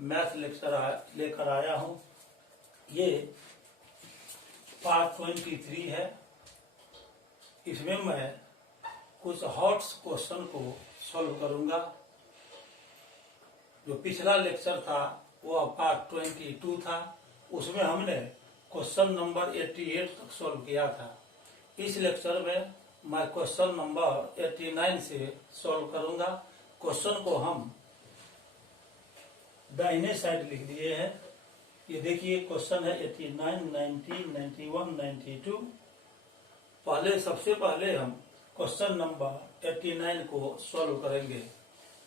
Math lecture लेकर आया हूँ। ये पार्ट 23 है। इसमें मैं कुछ हॉट क्वेश्चन को सॉल्व करूंगा। जो पिछला लेक्चर था वो पार्ट 22 था, उसमें हमने क्वेश्चन नंबर 88 तक सॉल्व किया था। इस लेक्चर में मैं क्वेश्चन नंबर 89 से सॉल्व करूंगा। क्वेश्चन को हम दाहिने साइड लिख दिए हैं। ये देखिए क्वेश्चन है 89, 90, 91, 92। सबसे पहले हम क्वेश्चन नंबर 89 को सॉल्व करेंगे।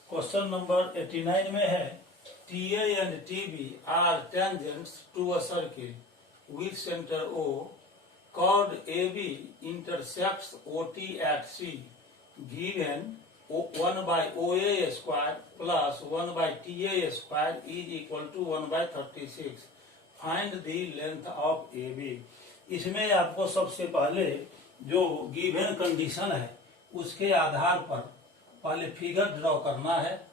क्वेश्चन नंबर 89 में है TA and TB are tangents to a circle with center O. Chord AB intersects OT at C. Given 1 by OA square plus 1 by TA square is equal to 1 by 36. Find the length of AB. इसमें आपको सबसे पहले जो given condition है उसके आधार पर पहले figure draw करना है।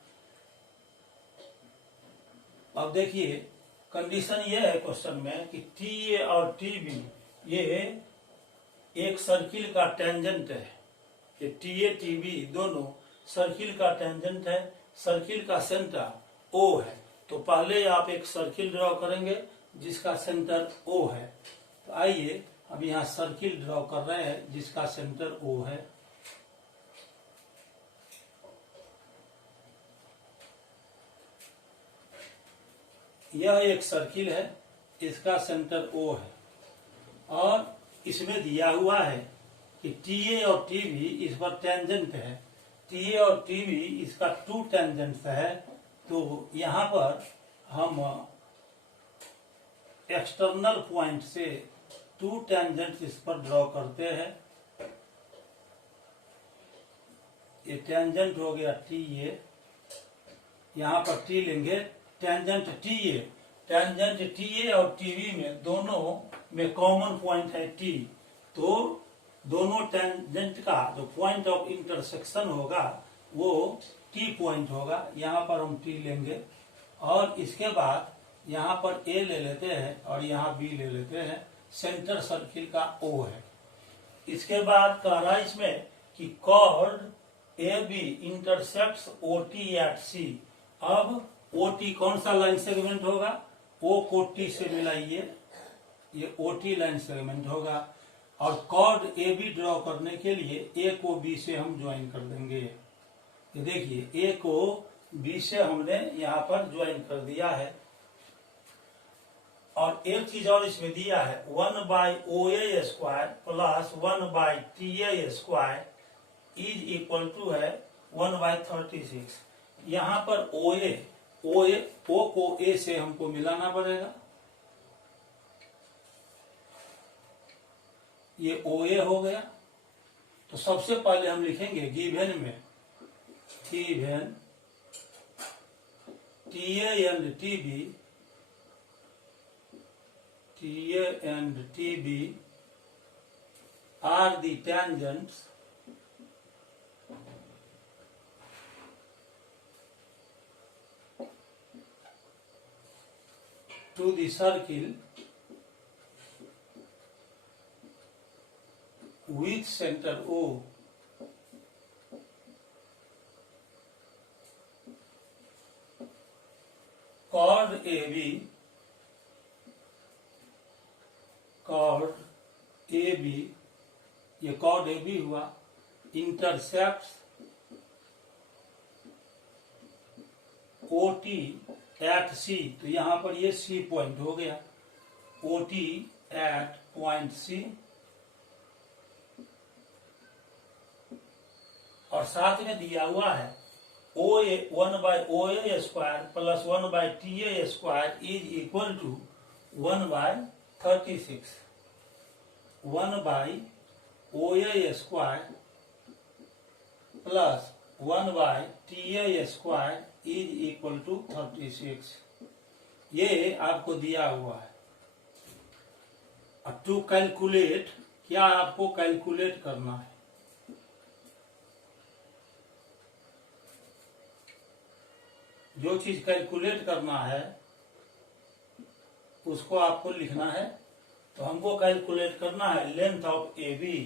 अब देखिए कंडीशन ये है क्वेश्चन में कि TA और TB ये एक सर्किल का टेंजेंट है। ये TA TB दोनों सर्किल का टेंजेंट है। सर्किल का सेंटर O है। तो पहले आप एक सर्किल ड्रॉ करेंगे जिसका सेंटर O है। तो आइए अब यहाँ सर्किल ड्रॉ कर रहे हैं जिसका सेंटर O है। यह एक सर्किल है, इसका सेंटर O है और इसमें दिया हुआ है कि TA और TB इस पर टेंजेंट है। TA और TB इसका 2 टेंजेंट है। तो यहाँ पर हम एक्सटर्नल पॉइंट से 2 टेंजेंट इस पर ड्रॉ करते हैं। ये टेंजेंट हो गया TA, यहाँ पर T लेंगे। टेंजेंट TA, टेंजेंट TA और TB में दोनों में कॉमन पॉइंट है T। तो दोनों टेंजेंट का जो पॉइंट ऑफ इंटरसेक्शन होगा वो T पॉइंट होगा। यहाँ पर हम T लेंगे और इसके बाद यहाँ पर A ले लेते हैं और यहाँ B ले लेते हैं। सेंटर सर्किल का O है। इसके बाद कह रहा है इसमें कि chord AB intersects OT at C। अब OT कौन सा लाइन सेगमेंट होगा? O को T से मिलाइए, ये OT लाइन सेगमेंट होगा। और कॉर्ड AB ड्रॉ करने के लिए A को B से हम ज्वाइन कर देंगे। ये देखिए A को B से हमने यहाँ पर ज्वाइन कर दिया है। और एक चीज और इसमें दिया है 1 by OA square plus 1 by TA square is equal to है 1 by 36। यहाँ पर O को A से हमको मिलाना पड़ेगा। ये OA हो गया। तो सबसे पहले हम लिखेंगे गिवन में given TA and TB are the tangents to the circle with center O. Chord AB, ये chord AB हुआ, intersects OT at C। तो यहाँ पर ये C पॉइंट हो गया। OT at point C। और साथ में दिया हुआ है OA 1 by OA square plus 1 by TA square is equal to 1 by 36। 1 by OA square plus 1 by TA square is equal to 36। ये आपको दिया हुआ है। अब टू कैलकुलेट, क्या आपको कैलकुलेट करना है? जो चीज कैलकुलेट करना है उसको आपको लिखना है। तो हमको कैलकुलेट करना है लेंथ ऑफ ए बी।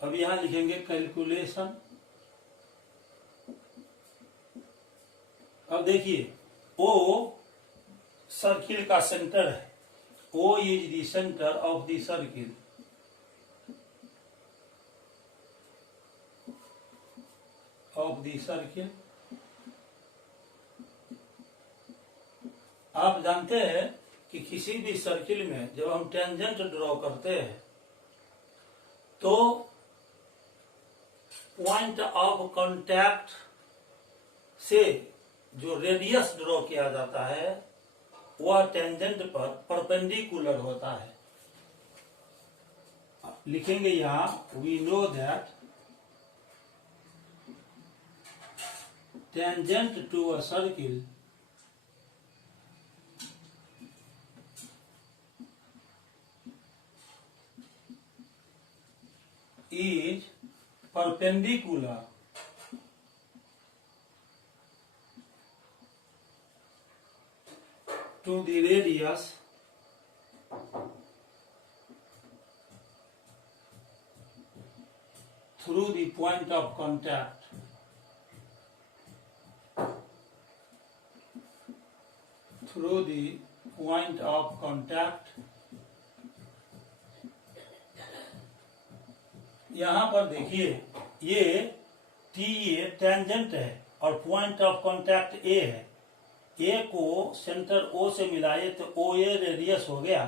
अब यहां लिखेंगे कैलकुलेशन। अब देखिए ओ सर्किल का सेंटर है। O is the centre of the circle. Of the circle. आप जानते हैं कि किसी भी सर्किल में जब हम टेंजेंट ड्रॉ करते हैं तो पॉइंट ऑफ कांटेक्ट से जो रेडियस ड्रॉ किया जाता है वह टेंजेंट पर परपेंडिकुलर होता है। लिखेंगे यहां we know that tangent to a circle is perpendicular to the radius through the point of contact. Through the point of contact. यहां पर देखिए ये टी ए टेंजेंट है और पॉइंट ऑफ कांटेक्ट ए है। ए को सेंटर ओ से मिलाए तो ओ ए रेडियस हो गया,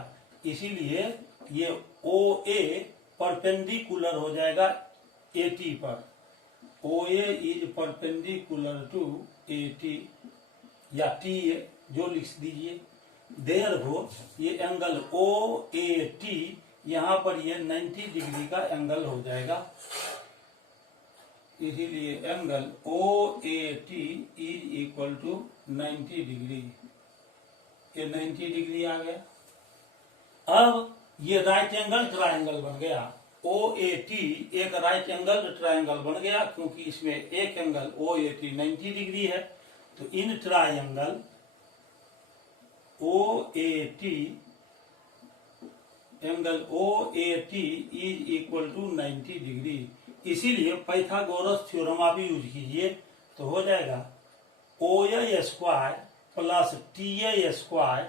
इसीलिए ये ओ ए परपेंडिकुलर हो जाएगा ए टी पर। O A is perpendicular to A T या टी ए जो लिख दीजिए। देयरफॉर ये एंगल ओ ए टी यहां पर ये 90 डिग्री का एंगल हो जाएगा, इसीलिए angle O A T is equal to 90 degree. ये 90 डिग्री आ गया। अब ये राइट एंगल ट्रायंगल बन गया। ओ ए टी एक राइट एंगल ट्रायंगल बन गया क्योंकि इसमें एक angle O A T 90 degree है। तो in triangle O A T angle O A T is equal to 90 degree. इसीलिए पाइथागोरस थ्योरम आप यूज कीजिए तो हो जाएगा O A square plus T A square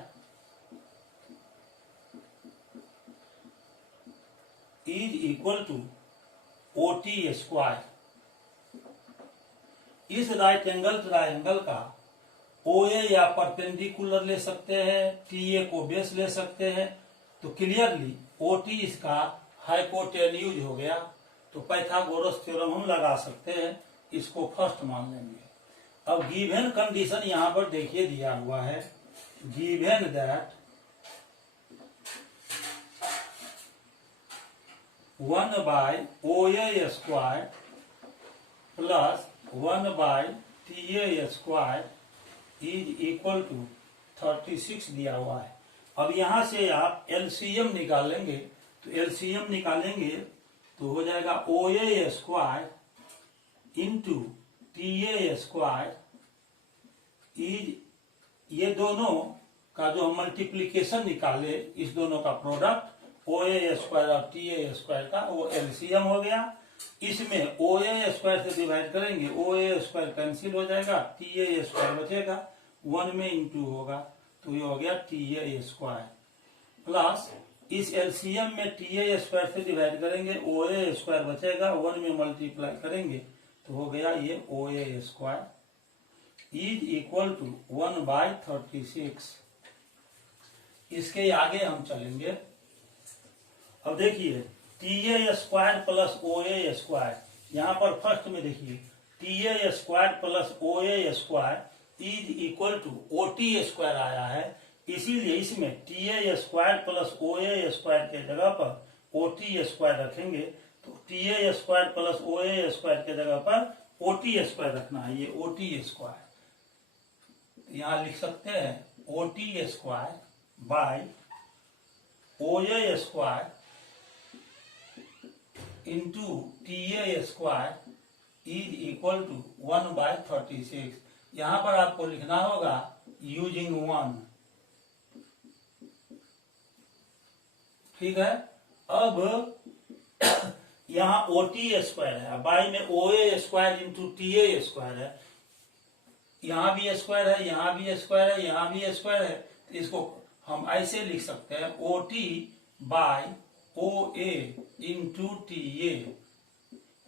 is equal to O T square. इस right angle triangle का O ए या perpendicular ले सकते हैं, टी ए को बेस ले सकते हैं। तो क्लियरली ओ टी इसका हाइपोटेन्यूज हो गया। तो पाइथागोरस थ्योरम हम लगा सकते हैं, इसको फर्स्ट मान लेंगे। अब गिवन कंडीशन यहां पर देखिए दिया हुआ है, given that 1 by O A square plus 1 by T A square is equal to 36 दिया हुआ है। अब यहां से आप एलसीएम निकालेंगे तो एलसीएम निकालेंगे तो हो जाएगा O A square into T A square is, ये दोनों का जो हम मल्टीप्लीकेशन निकाले इस दोनों का प्रोडक्ट ओ ए स्क्वायर और टी ए स्क्वायर का वो एलसीएम हो गया। इसमें ओ ए स्क्वायर से डिवाइड करेंगे, ओ ए स्क्वायर कैंसिल हो जाएगा, टी ए स्क्वायर बचेगा, 1 में इंटू होगा तो ये हो गया टी ए स्क्वायर प्लस इस एलसीएम में टी ए स्क्वायर से डिवाइड करेंगे, ओ ए स्क्वायर बचेगा, 1 में मल्टीप्लाई करेंगे तो हो गया ये O A square is equal to 1 by 36। इसके आगे हम चलेंगे। अब देखिए T A square plus O A square, यहां पर फर्स्ट में देखिए T A square plus O A square is equal to O T square आया है, इसीलिए इसमें T A square plus O A square के जगह पर ओ टी स्क्वायर रखेंगे। तो T A square plus O A square के जगह पर ओ टी स्क्वायर रखना है, ये ओ टी स्क्वायर यहां लिख सकते हैं O T square by O A square into TA square is equal to 1/36। यहां पर आपको लिखना होगा यूजिंग 1। ठीक है। अब यहाँ OT स्क्वायर है, बाई में OA square into TA square है, यहाँ भी स्क्वायर है, यहाँ भी स्क्वायर है, यहाँ भी स्क्वायर है। तो इसको हम ऐसे लिख सकते हैं OT by OA into TA।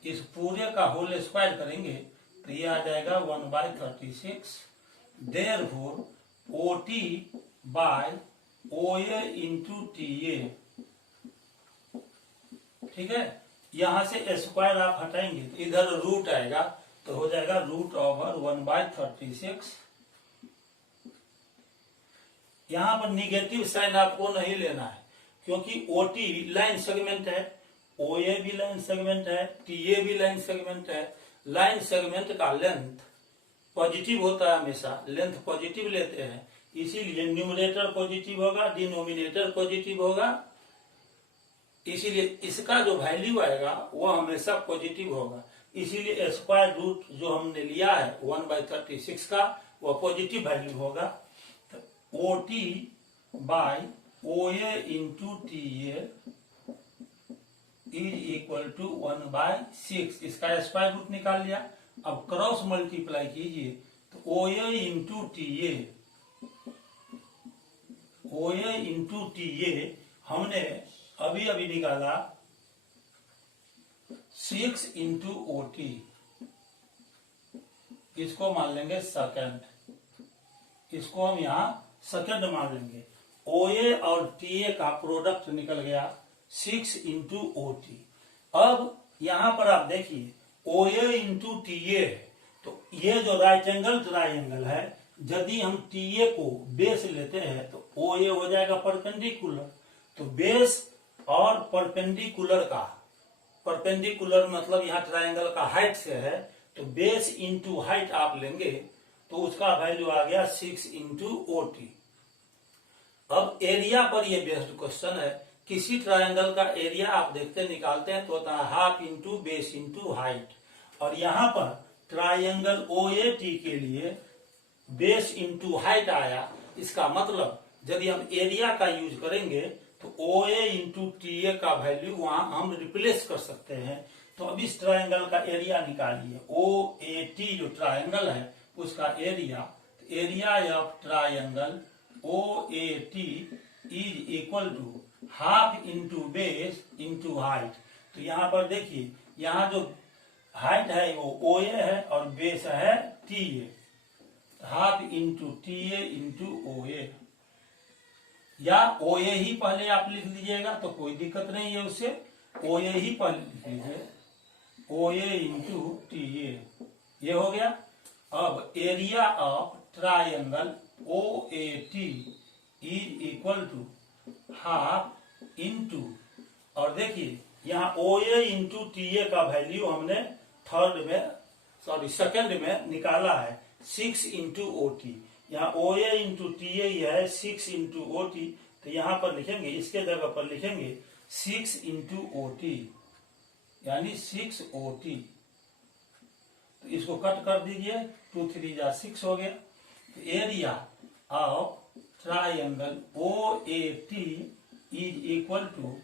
इस पूरे का होल स्क्वायर करेंगे तो ये आ जाएगा 1/36। Therefore OT by OA into TA। ठीक है। यहां से स्क्वायर आप हटाएंगे तो इधर रूट आएगा, तो हो जाएगा रूट ओवर 1/36। यहां पर निगेटिव साइन आपको नहीं लेना है, क्योंकि OT लाइन सेगमेंट है, OA भी लाइन सेगमेंट है, TA भी लाइन सेगमेंट है। लाइन सेगमेंट का लेंथ पॉजिटिव होता है, हमेशा लेंथ पॉजिटिव लेते हैं, इसीलिए न्यूमरेटर पॉजिटिव होगा, डिनोमिनेटर पॉजिटिव होगा, इसीलिए इसका जो वैल्यू आएगा वो हमेशा पॉजिटिव होगा। इसीलिए स्क्वायर रूट जो हमने लिया है 1/36 का, वो पॉजिटिव वैल्यू होगा। तो OT by OA into TA is equal to 1/6। इसका स्क्वायर रूट निकाल लिया। अब क्रॉस मल्टीप्लाई कीजिए तो OA into TA, OA into TA हमने अभी अभी निकाला 6 इंटू OT। इसको मान लेंगे सेकंड, इसको हम यहाँ सेकंड मान लेंगे। OA और TA का प्रोडक्ट निकल गया 6 इंटू OT। अब यहां पर आप देखिए OA इंटू TA है, तो ये जो राइट एंगल ट्राइंगल है, यदि हम TA को बेस लेते हैं तो OA हो जाएगा परपेंडिकुलर। तो बेस और परपेंडिकुलर मतलब यहाँ ट्राइंगल का हाइट से है, तो बेस इंटू हाइट आप लेंगे तो उसका वैल्यू आ गया 6 इंटू OT। अब एरिया पर ये बेस्ड क्वेश्चन है। किसी ट्राइंगल का एरिया आप देखते निकालते हैं तो होता है half into base into height, और यहाँ पर ट्राइंगल OAT के लिए बेस इंटू हाइट आया। इसका मतलब यदि हम एरिया का यूज करेंगे तो OA इंटू TA का वैल्यू वहां हम रिप्लेस कर सकते हैं। तो अब इस ट्राइंगल का एरिया निकालिए। OAT जो ट्राइंगल है उसका area, area of triangle OAT is equal to half into base into height. तो यहाँ पर देखिए, यहाँ जो हाइट है वो OA है और बेस है TA, half into TA into OA, या OA ही पहले आप लिख लीजिएगा तो कोई दिक्कत नहीं है, उससे OA ही पहले लिख लीजिए, OA इंटू TA, ये हो गया। अब area of triangle OAT is equal to half into, और देखिए यहाँ OA इंटू TA का वैल्यू हमने सेकंड में निकाला है 6 इंटू OT। यहाँ OA इंटू TA है 6 इंटू OT, तो यहाँ पर लिखेंगे, इसके जगह पर लिखेंगे 6 इंटू OT, यानी 6 OT। तो इसको कट कर दीजिए, 2 3 जा 6 हो गया। तो area of triangle OAT is equal to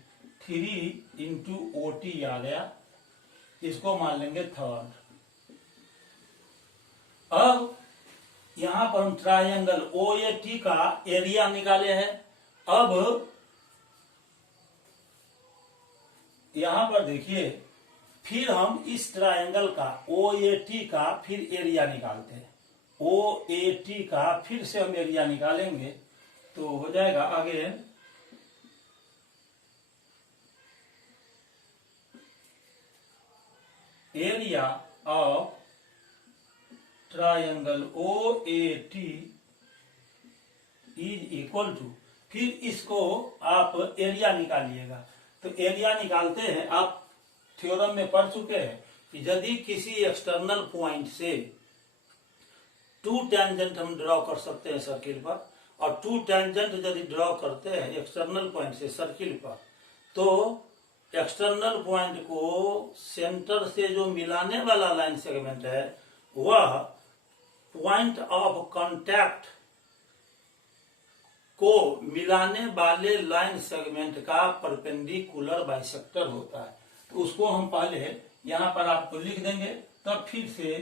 3 into OT आ गया। इसको मान लेंगे थर्ड। अब यहां पर हम ट्राइंगल OAT का एरिया निकाले हैं। अब यहां पर देखिए, फिर हम इस ट्राइंगल का OAT का फिर एरिया निकालते हैं। OAT का फिर से हम एरिया निकालेंगे तो हो जाएगा again area of triangle OAT is equal to, फिर इसको आप एरिया निकालिएगा। तो एरिया निकालते हैं, आप थ्योरम में पढ़ चुके हैं कि यदि किसी एक्सटर्नल पॉइंट से 2 टेंजेंट हम ड्रॉ कर सकते हैं सर्किल पर, और 2 टेंजेंट यदि ड्रॉ करते हैं एक्सटर्नल पॉइंट से सर्किल पर, तो एक्सटर्नल पॉइंट को सेंटर से जो मिलाने वाला लाइन सेगमेंट है वह पॉइंट ऑफ कांटेक्ट को मिलाने वाले लाइन सेगमेंट का परपेंडिकुलर बाइसेक्टर होता है। तो उसको हम पहले यहां पर आपको लिख देंगे, तब फिर से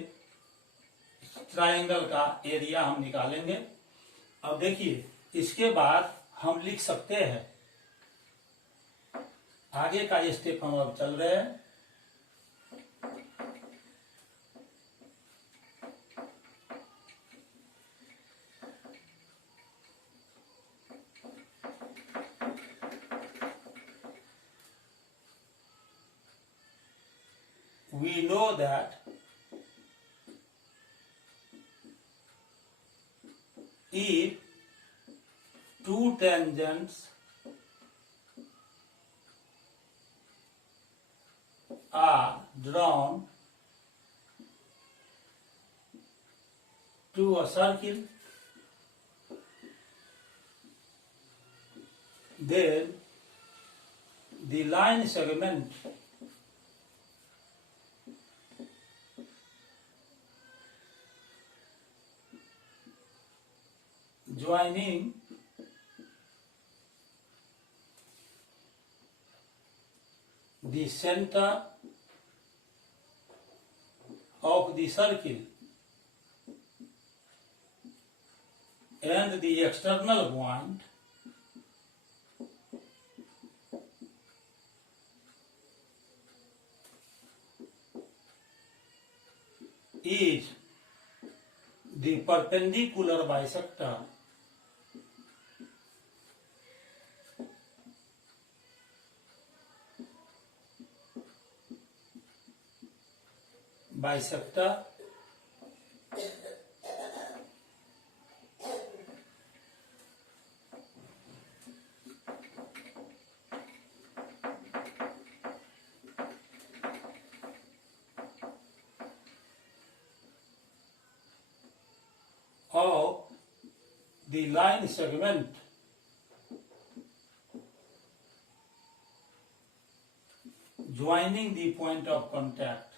ट्रायंगल का एरिया हम निकालेंगे। अब देखिए, इसके बाद हम लिख सकते हैं, आगे का स्टेप हम अब चल रहे हैं। We know that if two tangents are drawn to a circle, then the line segment joining the center of the circle and the external point is the perpendicular bisector of the line segment joining the point of contact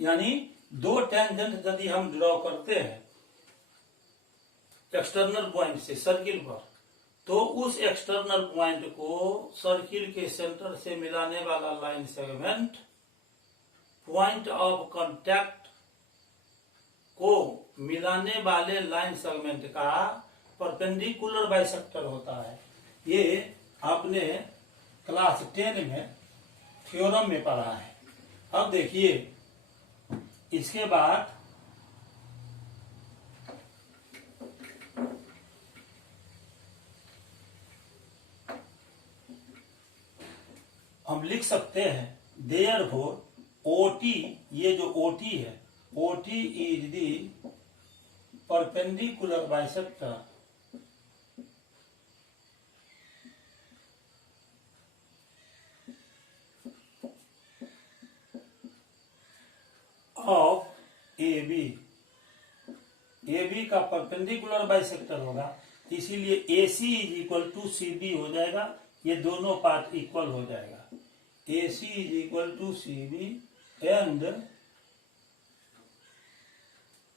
यानी दो tangent यदि हम draw करते हैं external point से circle पर, तो उस एक्सटर्नल पॉइंट को सर्किल के सेंटर से मिलाने वाला line segment point of contact को मिलाने वाले लाइन सेगमेंट का परपेंडिकुलर बाइसेक्टर होता है। ये आपने क्लास 10 में थ्योरम में पढ़ा है। अब देखिए, इसके बाद हम लिख सकते हैं देयरफॉर ओटी, ये जो ओटी है, OT is the perpendicular bisector of A B का परपेंडिकुलर बाइसेक्टर होगा, इसीलिए A C is equal to C B हो जाएगा। ये दोनों पार्ट इक्वल हो जाएगा। A C is equal to C B and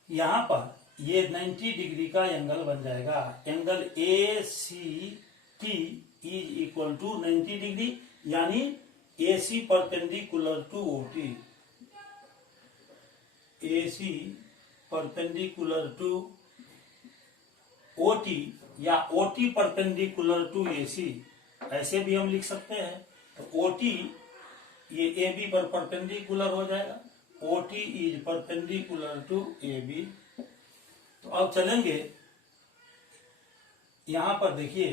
यहां पर ये 90 डिग्री का एंगल बन जाएगा। Angle A C T is equal to 90 degree, यानी A C perpendicular to O T, A C perpendicular to O T या ओ टी परपेंडिकुलर टू ए सी, ऐसे भी हम लिख सकते हैं। तो ओ टी ये ए बी पर परपेंडिकुलर हो जाएगा। O T is perpendicular to A B. तो अब चलेंगे, यहां पर देखिए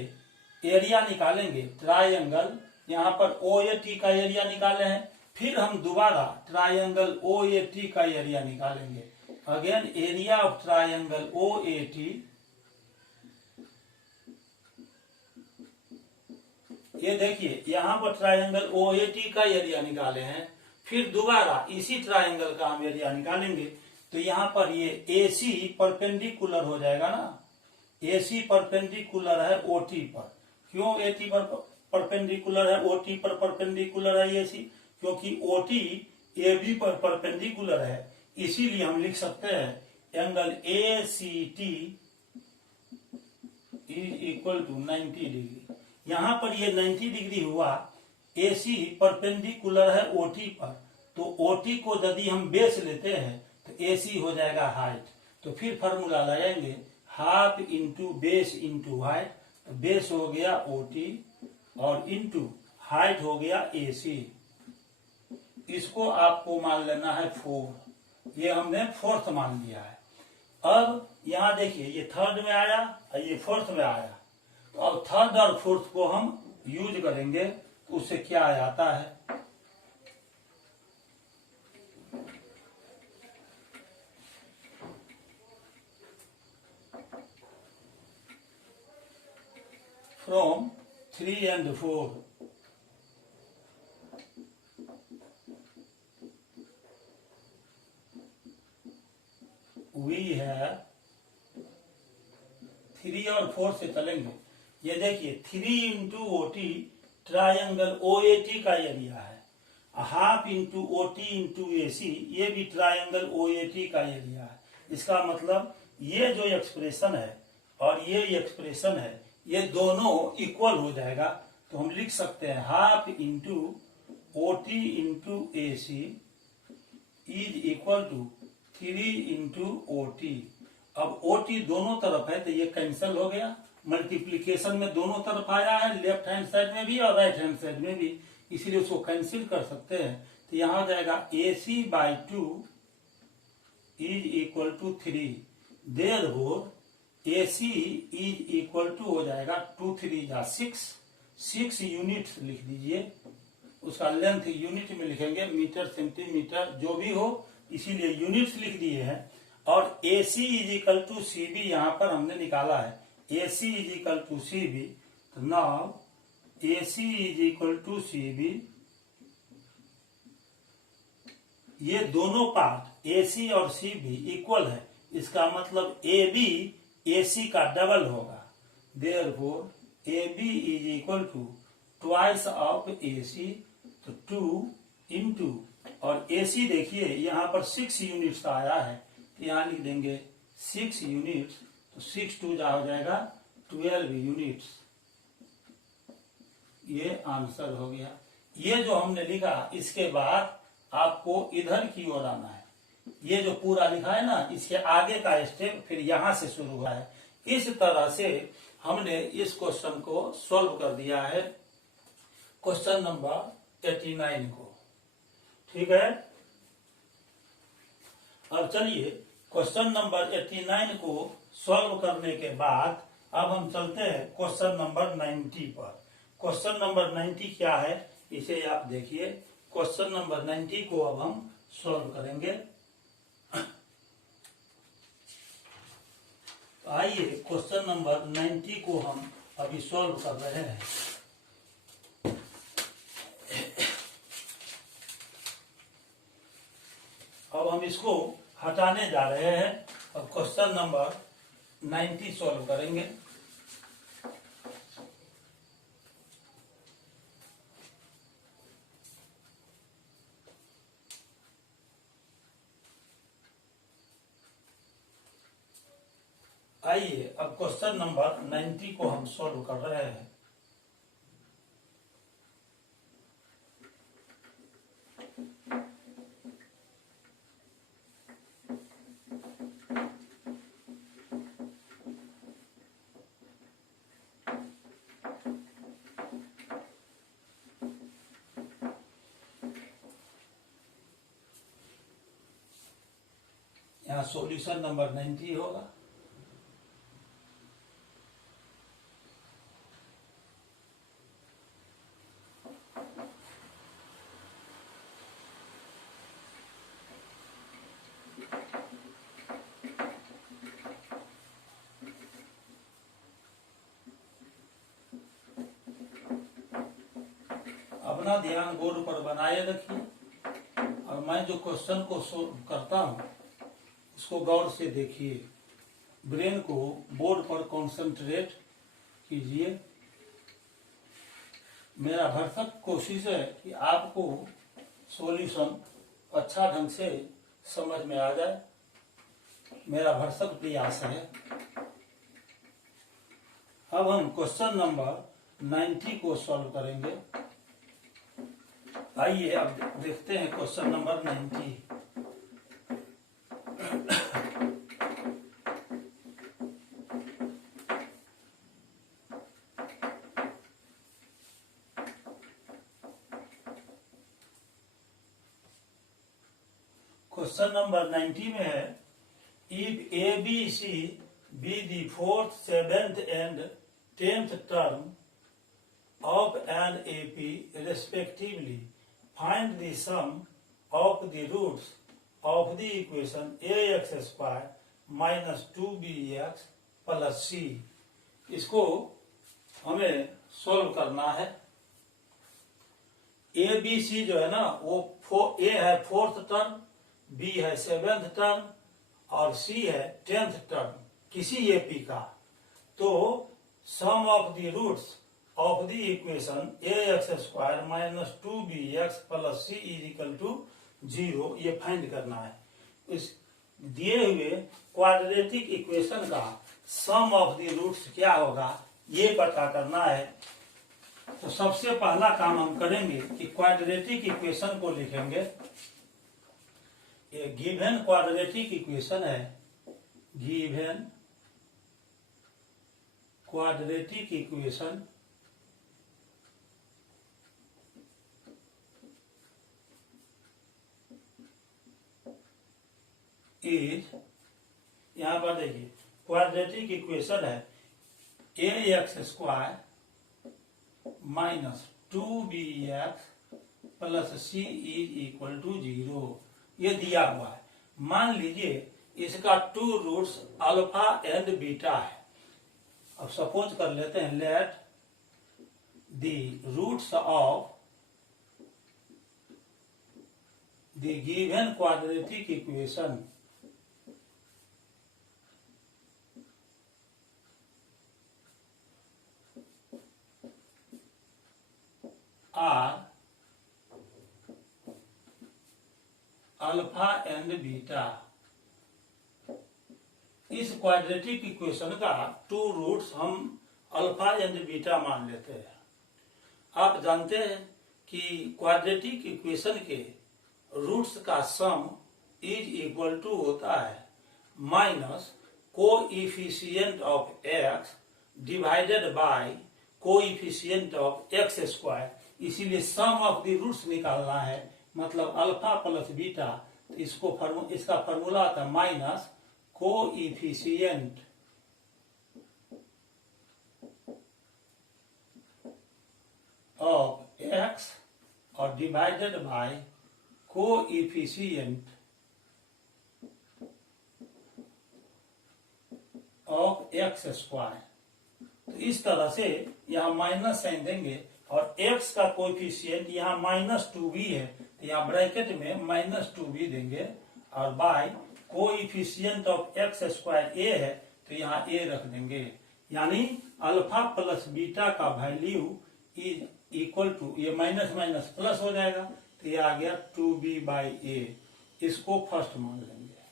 एरिया निकालेंगे ट्रायंगल, यहां पर ओ ए टी का एरिया निकाले हैं, फिर हम दोबारा ट्रायंगल ओ ए टी का एरिया निकालेंगे। Again area of triangle O A T, ये देखिए यहां पर ट्रायंगल ओ ए टी का एरिया निकाले हैं, फिर दोबारा इसी ट्रायंगल का हम एरिया निकालेंगे तो यहाँ पर ये AC परपेंडिकुलर हो जाएगा ना, AC परपेंडिकुलर है OT पर। क्यों AT पर परपेंडिकुलर है, OT पर परपेंडिकुलर है AC? क्योंकि OT AB पर परपेंडिकुलर है, इसीलिए हम लिख सकते हैं angle ACT is equal to 90 degree. यहाँ पर ये 90 डिग्री हुआ, AC परपेंडिकुलर है OT पर, तो OT को यदि हम बेस लेते हैं तो AC हो जाएगा हाइट। तो फिर फॉर्मूला लगाएंगे half into base into height, तो बेस हो गया OT और इंटू हाइट हो गया AC। इसको आपको मान लेना है 4, ये हमने फोर्थ मान लिया है। अब यहाँ देखिए ये थर्ड में आया और ये फोर्थ में आया, तो अब थर्ड और फोर्थ को हम यूज करेंगे तो उससे क्या आता है, फ्रॉम 3 and 4 वी है 3 और 4 से चलेंगे। ये देखिए 3 इंटू OT ट्रायंगल OAT का एरिया है, half into OT into AC ये भी ट्रायंगल OAT का एरिया है। इसका मतलब ये जो एक्सप्रेशन है और ये एक्सप्रेशन है, ये दोनों इक्वल हो जाएगा। तो हम लिख सकते हैं half into OT into AC is equal to 3 into OT। अब OT दोनों तरफ है तो ये कैंसिल हो गया, मल्टीप्लीकेशन में दोनों तरफ आया है, लेफ्ट हैंड साइड में भी और राइट हैंड साइड में भी, इसीलिए उसको कैंसिल कर सकते हैं। तो यहाँ हो जाएगा AC by 2 is equal to 3, therefore AC is equal to हो जाएगा 2 3 जा 6 यूनिट्स लिख दीजिए। उसका लेंथ यूनिट में लिखेंगे, मीटर सेंटीमीटर जो भी हो, इसीलिए यूनिट्स लिख दिए हैं। और AC is equal to CB यहाँ पर हमने निकाला है, AC is equal to CB। तो now AC is equal to CB, ये दोनों पार्ट AC और CB इक्वल है, इसका मतलब AB AC का डबल होगा। Therefore AB is equal to twice of AC, तो 2 इंटू और AC देखिए यहाँ पर 6 यूनिट्स आया है, तो यहाँ लिख देंगे 6 यूनिट्स, तो 6 2 जा हो जाएगा 12 यूनिट्स। ये आंसर हो गया। ये जो हमने लिखा, इसके बाद आपको इधर की ओर आना है। ये जो पूरा लिखा है ना, इसके आगे का स्टेप फिर यहां से शुरू हुआ है। इस तरह से हमने इस क्वेश्चन को सॉल्व कर दिया है, क्वेश्चन नंबर 89 को। ठीक है, अब चलिए क्वेश्चन नंबर 89 को सॉल्व करने के बाद अब हम चलते हैं क्वेश्चन नंबर 90 पर। क्वेश्चन नंबर 90 क्या है, इसे आप देखिए। क्वेश्चन नंबर 90 को अब हम सॉल्व करेंगे। आइए क्वेश्चन नंबर 90 को हम अभी सॉल्व कर रहे हैं। अब हम इसको हटाने जा रहे हैं। अब क्वेश्चन नंबर 90 सॉल्व करेंगे। आइए अब क्वेश्चन नंबर 90 को हम सॉल्व कर रहे हैं। यहाँ सॉल्यूशन नंबर 90 होगा। अपना ध्यान बोर्ड पर बनाए रखिए। मैं जो क्वेश्चन को सोल्व करता हूँ उसको गौर से देखिए, ब्रेन को बोर्ड पर कंसंट्रेट कीजिए। मेरा भरसक कोशिश है कि आपको सॉल्यूशन अच्छा ढंग से समझ में आ जाए, मेरा भरसक प्रयास है। अब हम क्वेश्चन नंबर 90 को सॉल्व करेंगे। आइए अब देखते हैं क्वेश्चन नंबर 90। क्वेश्चन नंबर 90 में है, if A B C be the 4th, 7th and 10th term of an AP respectively, find the sum of the roots of the equation ax square minus 2bx plus c। इसको हमें solve करना है। ए B सी जो है ना वो ए है 4th term, B है 7th टर्म और सी है 10th टर्म किसी एपी का। तो sum of the roots of the equation A X square minus 2bx plus C is equal to 0 ये फाइंड करना है। इस दिए हुए क्वाड्रेटिक इक्वेशन का सम ऑफ द रूट्स क्या होगा ये पता करना है। तो सबसे पहला काम हम करेंगे कि क्वाड्रेटिक इक्वेशन को लिखेंगे। ये गिवन क्वाड्रेटिक इक्वेशन है, गिवन क्वाड्रेटिक इक्वेशन इज, यहां पर देखिए क्वाड्रेटिक इक्वेशन है A X square minus 2bx plus C is equal to 0 ये दिया हुआ है। मान लीजिए इसका 2 रूट्स अल्फा एंड बीटा है। अब सपोज कर लेते हैं, let the roots of the given quadratic equation are alpha and beta. इस क्वाड्रेटिक इक्वेशन का 2 रूट्स हम अल्फा एंड बीटा मान लेते हैं। आप जानते हैं कि क्वाड्रेटिक इक्वेशन के रूट्स का सम इज इक्वल टू होता है minus coefficient of x divided by coefficient of x square. इसीलिए सम ऑफ द रूट्स निकालना है, मतलब अल्फा प्लस बीटा। तो इसका फॉर्मूला आता है माइनस कोएफिशिएंट ऑफ एक्स और divided by coefficient of x square. तो इस तरह से यहां माइनस साइन देंगे और x का कोएफिशिएंट यहाँ -2b है, तो यहाँ ब्रैकेट में -2b देंगे और by coefficient of x square a है तो यहाँ a रख देंगे। यानी अल्फा प्लस बीटा का वैल्यू इज इक्वल टू, ये माइनस माइनस प्लस हो जाएगा तो ये आ गया 2b/a। इसको फर्स्ट मान लेंगे।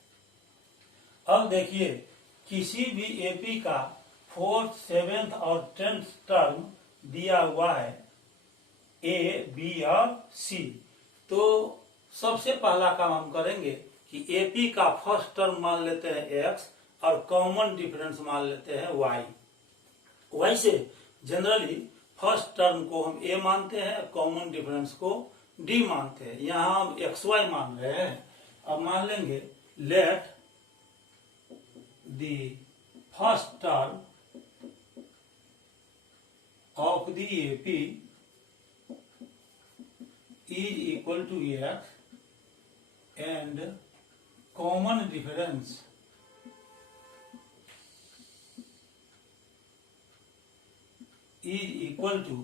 अब देखिए किसी भी एपी का 4th, 7th और 10th टर्म दिया हुआ है ए, बी और सी। तो सबसे पहला काम हम करेंगे कि एपी का फर्स्ट टर्म मान लेते हैं एक्स और कॉमन डिफरेंस मान लेते हैं वाई। वैसे जनरली फर्स्ट टर्म को हम ए मानते हैं, कॉमन डिफरेंस को डी मानते हैं। यहां हम एक्स वाई मान रहे हैं। अब मान लेंगे let the first term of the AP is equal to x and common difference is equal to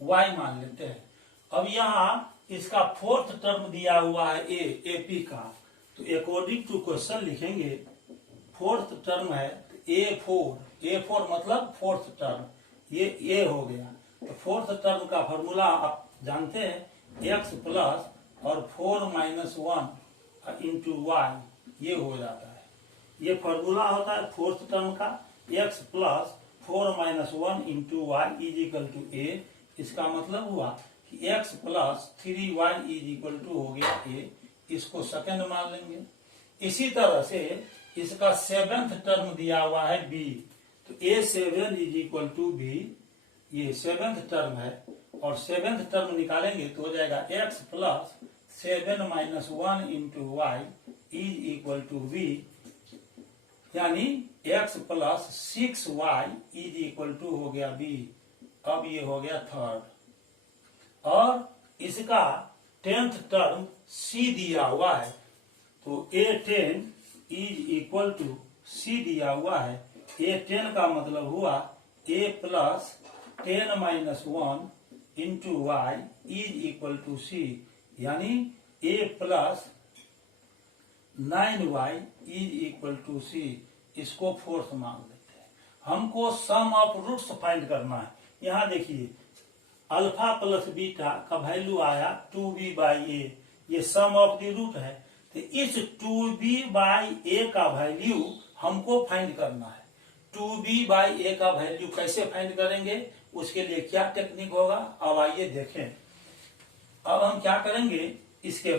y मान लेते हैं। अब यहाँ इसका फोर्थ टर्म दिया हुआ है एपी का, तो अकॉर्डिंग टू क्वेश्चन लिखेंगे फोर्थ टर्म है ए4 मतलब फोर्थ टर्म, ये ए हो गया। तो फोर्थ टर्म का फॉर्मूला आप जानते हैं x प्लस और 4 माइनस 1 इंटू वाई, ये हो जाता है। ये फॉर्मूला होता है फोर्थ टर्म का, x plus 4 minus 1 into Y is equal to A. इसका मतलब हुआ कि x plus 3y is equal to हो गया ए, इसको सेकंड मान लेंगे। इसी तरह से इसका सेवेंथ टर्म दिया हुआ है b, तो a7 is equal to b, ये सेवेंथ टर्म है, और सेवेंथ टर्म निकालेंगे तो हो जाएगा x plus 7 minus 1 into Y is equal to v, यानी x plus 6y is equal to हो गया b। अब ये हो गया थर्ड, और इसका टेंथ टर्म c दिया हुआ है, तो a10 is equal to c दिया हुआ है। a10 का मतलब हुआ a plus 10 minus 1 into Y is equal to c, यानी a plus 9y is equal to c। इसको फोर्थ मान लेते हैं। हमको सम ऑफ रूट्स फाइंड करना है। यहाँ देखिए अल्फा प्लस बीटा का वैल्यू आया 2b बाई ए, ये सम ऑफ द रूट है। तो इस 2b बाई ए का वैल्यू हमको फाइंड करना है। 2b बाई ए का वैल्यू कैसे फाइंड करेंगे, उसके लिए क्या टेक्निक होगा, अब आइए देखें। अब हम क्या करेंगे, इसके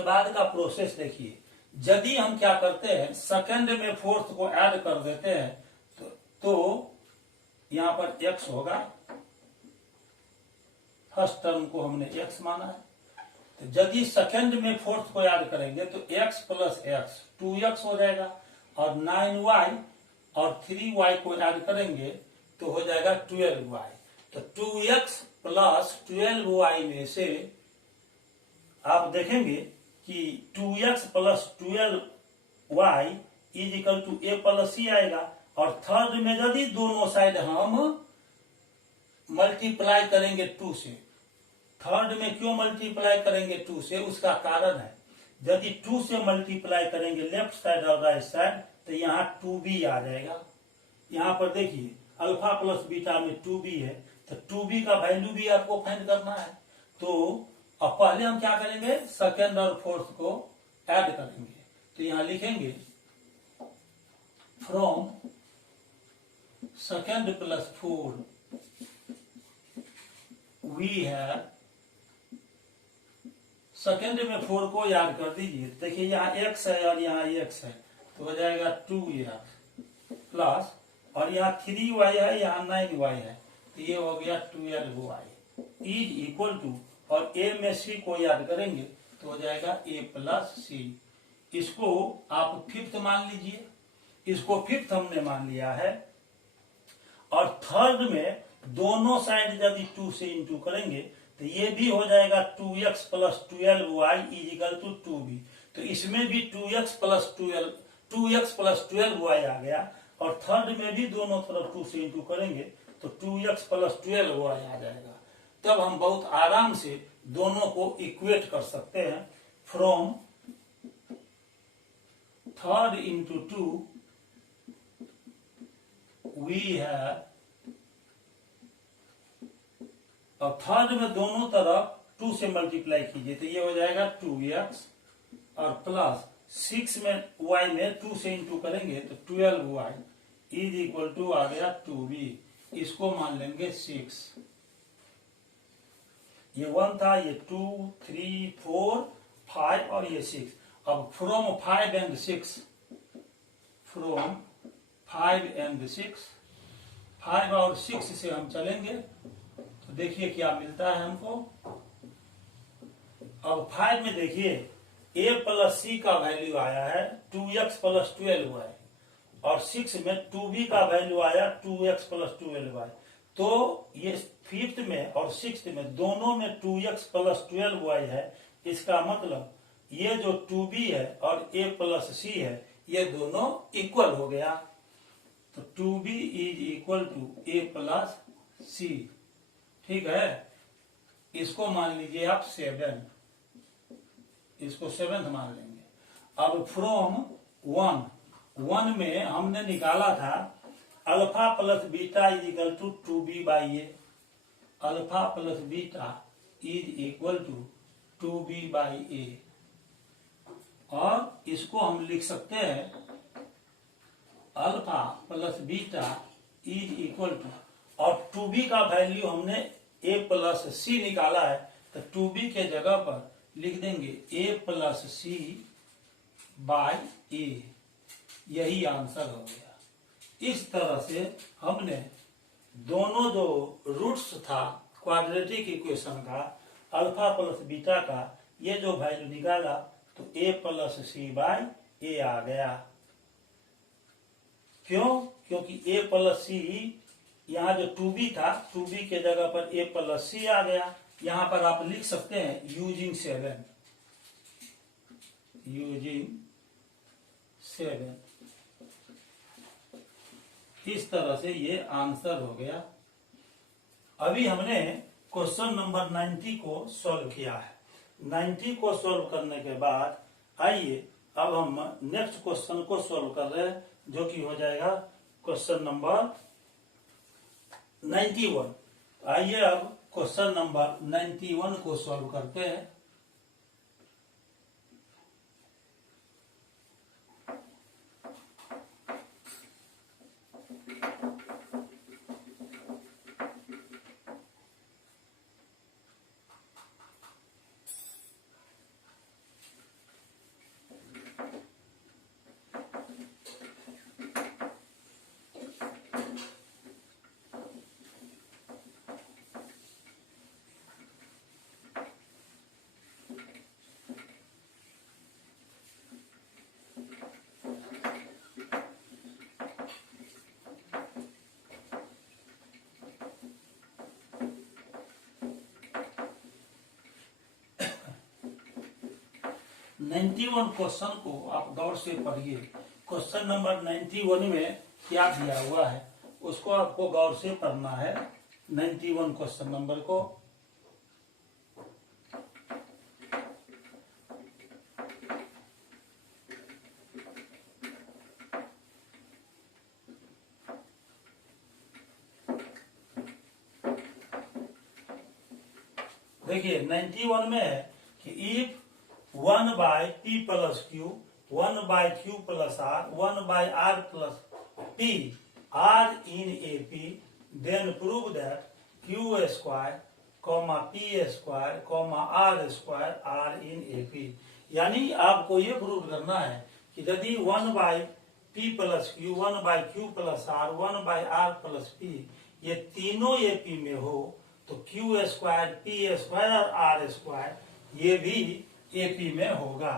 बाद का प्रोसेस देखिए। यदि हम क्या करते हैं, सेकंड में फोर्थ को ऐड कर देते हैं तो यहां पर x होगा, फर्स्ट टर्म को हमने x माना है। तो यदि सेकंड में फोर्थ को ऐड करेंगे तो x प्लस x 2x हो जाएगा, और 9y और 3y को ऐड करेंगे तो हो जाएगा 12y। तो 2x प्लस 12y में से आप देखेंगे कि 2x plus 12y is equal to a plus c आएगा, और थर्ड में यदि दोनों साइड हम मल्टीप्लाई करेंगे 2 से, थर्ड में क्यों मल्टीप्लाई करेंगे 2 से, उसका कारण है। यदि 2 से मल्टीप्लाई करेंगे लेफ्ट साइड और राइट साइड तो यहाँ 2b आ जाएगा। यहाँ पर देखिए अल्फा प्लस बीटा में 2b है, तो 2b का वैल्यू भी आपको फाइंड करना है। तो अब पहले हम क्या करेंगे, सेकेंड और फोर्थ को ऐड करेंगे। तो यहां लिखेंगे फ्रॉम सेकेंड प्लस 4 वी है, सेकेंड में 4 को याद कर दीजिए। देखिए यहाँ x है और यहाँ x है, तो हो जाएगा 2x प्लस, और यहाँ 3y है, यहाँ 9y है, तो ये हो गया 12y इज इक्वल टू, और a में c को याद करेंगे तो हो जाएगा a प्लस c। इसको आप फिफ्थ मान लीजिए, इसको फिफ्थ हमने मान लिया है। और थर्ड में दोनों साइड यदि 2 से इंटू करेंगे तो ये भी हो जाएगा 2x plus 12y is equal to 2b। तो इसमें भी 2x प्लस 12y आ गया, और थर्ड में भी दोनों तरफ 2 से इंटू करेंगे तो 2x प्लस 12y आ जाएगा। तब हम बहुत आराम से दोनों को इक्वेट कर सकते हैं। फ्रॉम थर्ड इंटू 2 वी है, और थर्ड में दोनों तरफ 2 से मल्टीप्लाई कीजिए तो ये हो जाएगा 2x, और प्लस 6 में y में 2 से इंटू करेंगे तो 12y इज इक्वल टू आ गया 2b। इसको मान लेंगे 6, ये 1 था, ये 2 3 4 5 और ये 6। अब फ्रॉम 5 एंड 6, फ्रॉम 5 एंड 6, 5 और 6 से हम चलेंगे तो देखिए क्या मिलता है हमको। अब 5 में देखिए a प्लस c का वैल्यू आया है 2x प्लस 12y, और 6 में 2b का वैल्यू आया 2x प्लस 12y। तो ये फिफ्थ में और सिक्स्थ में दोनों में 2x प्लस 12y है। इसका मतलब ये जो 2b है और a प्लस c है ये दोनों इक्वल हो गया। तो 2b is equal to a plus c, ठीक है। इसको मान लीजिए आप 7, इसको 7 मान लेंगे। अब फ्रॉम 1 में हमने निकाला था alpha plus beta is equal to 2b/a। Alpha plus beta is equal to 2b/a, और इसको हम लिख सकते हैं alpha plus beta is equal to, और 2b का वैल्यू हमने a प्लस सी निकाला है, तो 2b के जगह पर लिख देंगे a plus c by a। यही आंसर हो गया। इस तरह से हमने दोनों जो रूट्स था क्वाड्रेटिक इक्वेशन का, अल्फा प्लस बीटा का, ये जो वैल्यू निकाला तो a plus c by a आ गया। क्यों? क्योंकि a प्लस सी, यहाँ जो 2b था 2b के जगह पर a प्लस सी आ गया। यहाँ पर आप लिख सकते हैं यूजिंग 7। इस तरह से ये आंसर हो गया। अभी हमने क्वेश्चन नंबर 90 को सॉल्व किया है। 90 को सॉल्व करने के बाद आइए अब हम नेक्स्ट क्वेश्चन को सॉल्व कर रहे हैं, जो कि हो जाएगा क्वेश्चन नंबर 91। आइए अब क्वेश्चन नंबर 91 को सॉल्व करते हैं। नाइन्टी वन क्वेश्चन को आप गौर से पढ़िए। क्वेश्चन नंबर 91 में क्या दिया हुआ है उसको आपको गौर से पढ़ना है। 91 क्वेश्चन नंबर को देखिए 91 में है कि if 1 by p plus q, 1 by q plus r, 1 by r plus p are in AP, then prove that q square, p square, r square are in AP। यानी आपको ये प्रूव करना है कि यदि 1 by p plus q, 1 by q plus r, 1 by r plus p ये तीनों AP में हो तो q स्क्वायर, p स्क्वायर और r स्क्वायर ये भी एपी में होगा।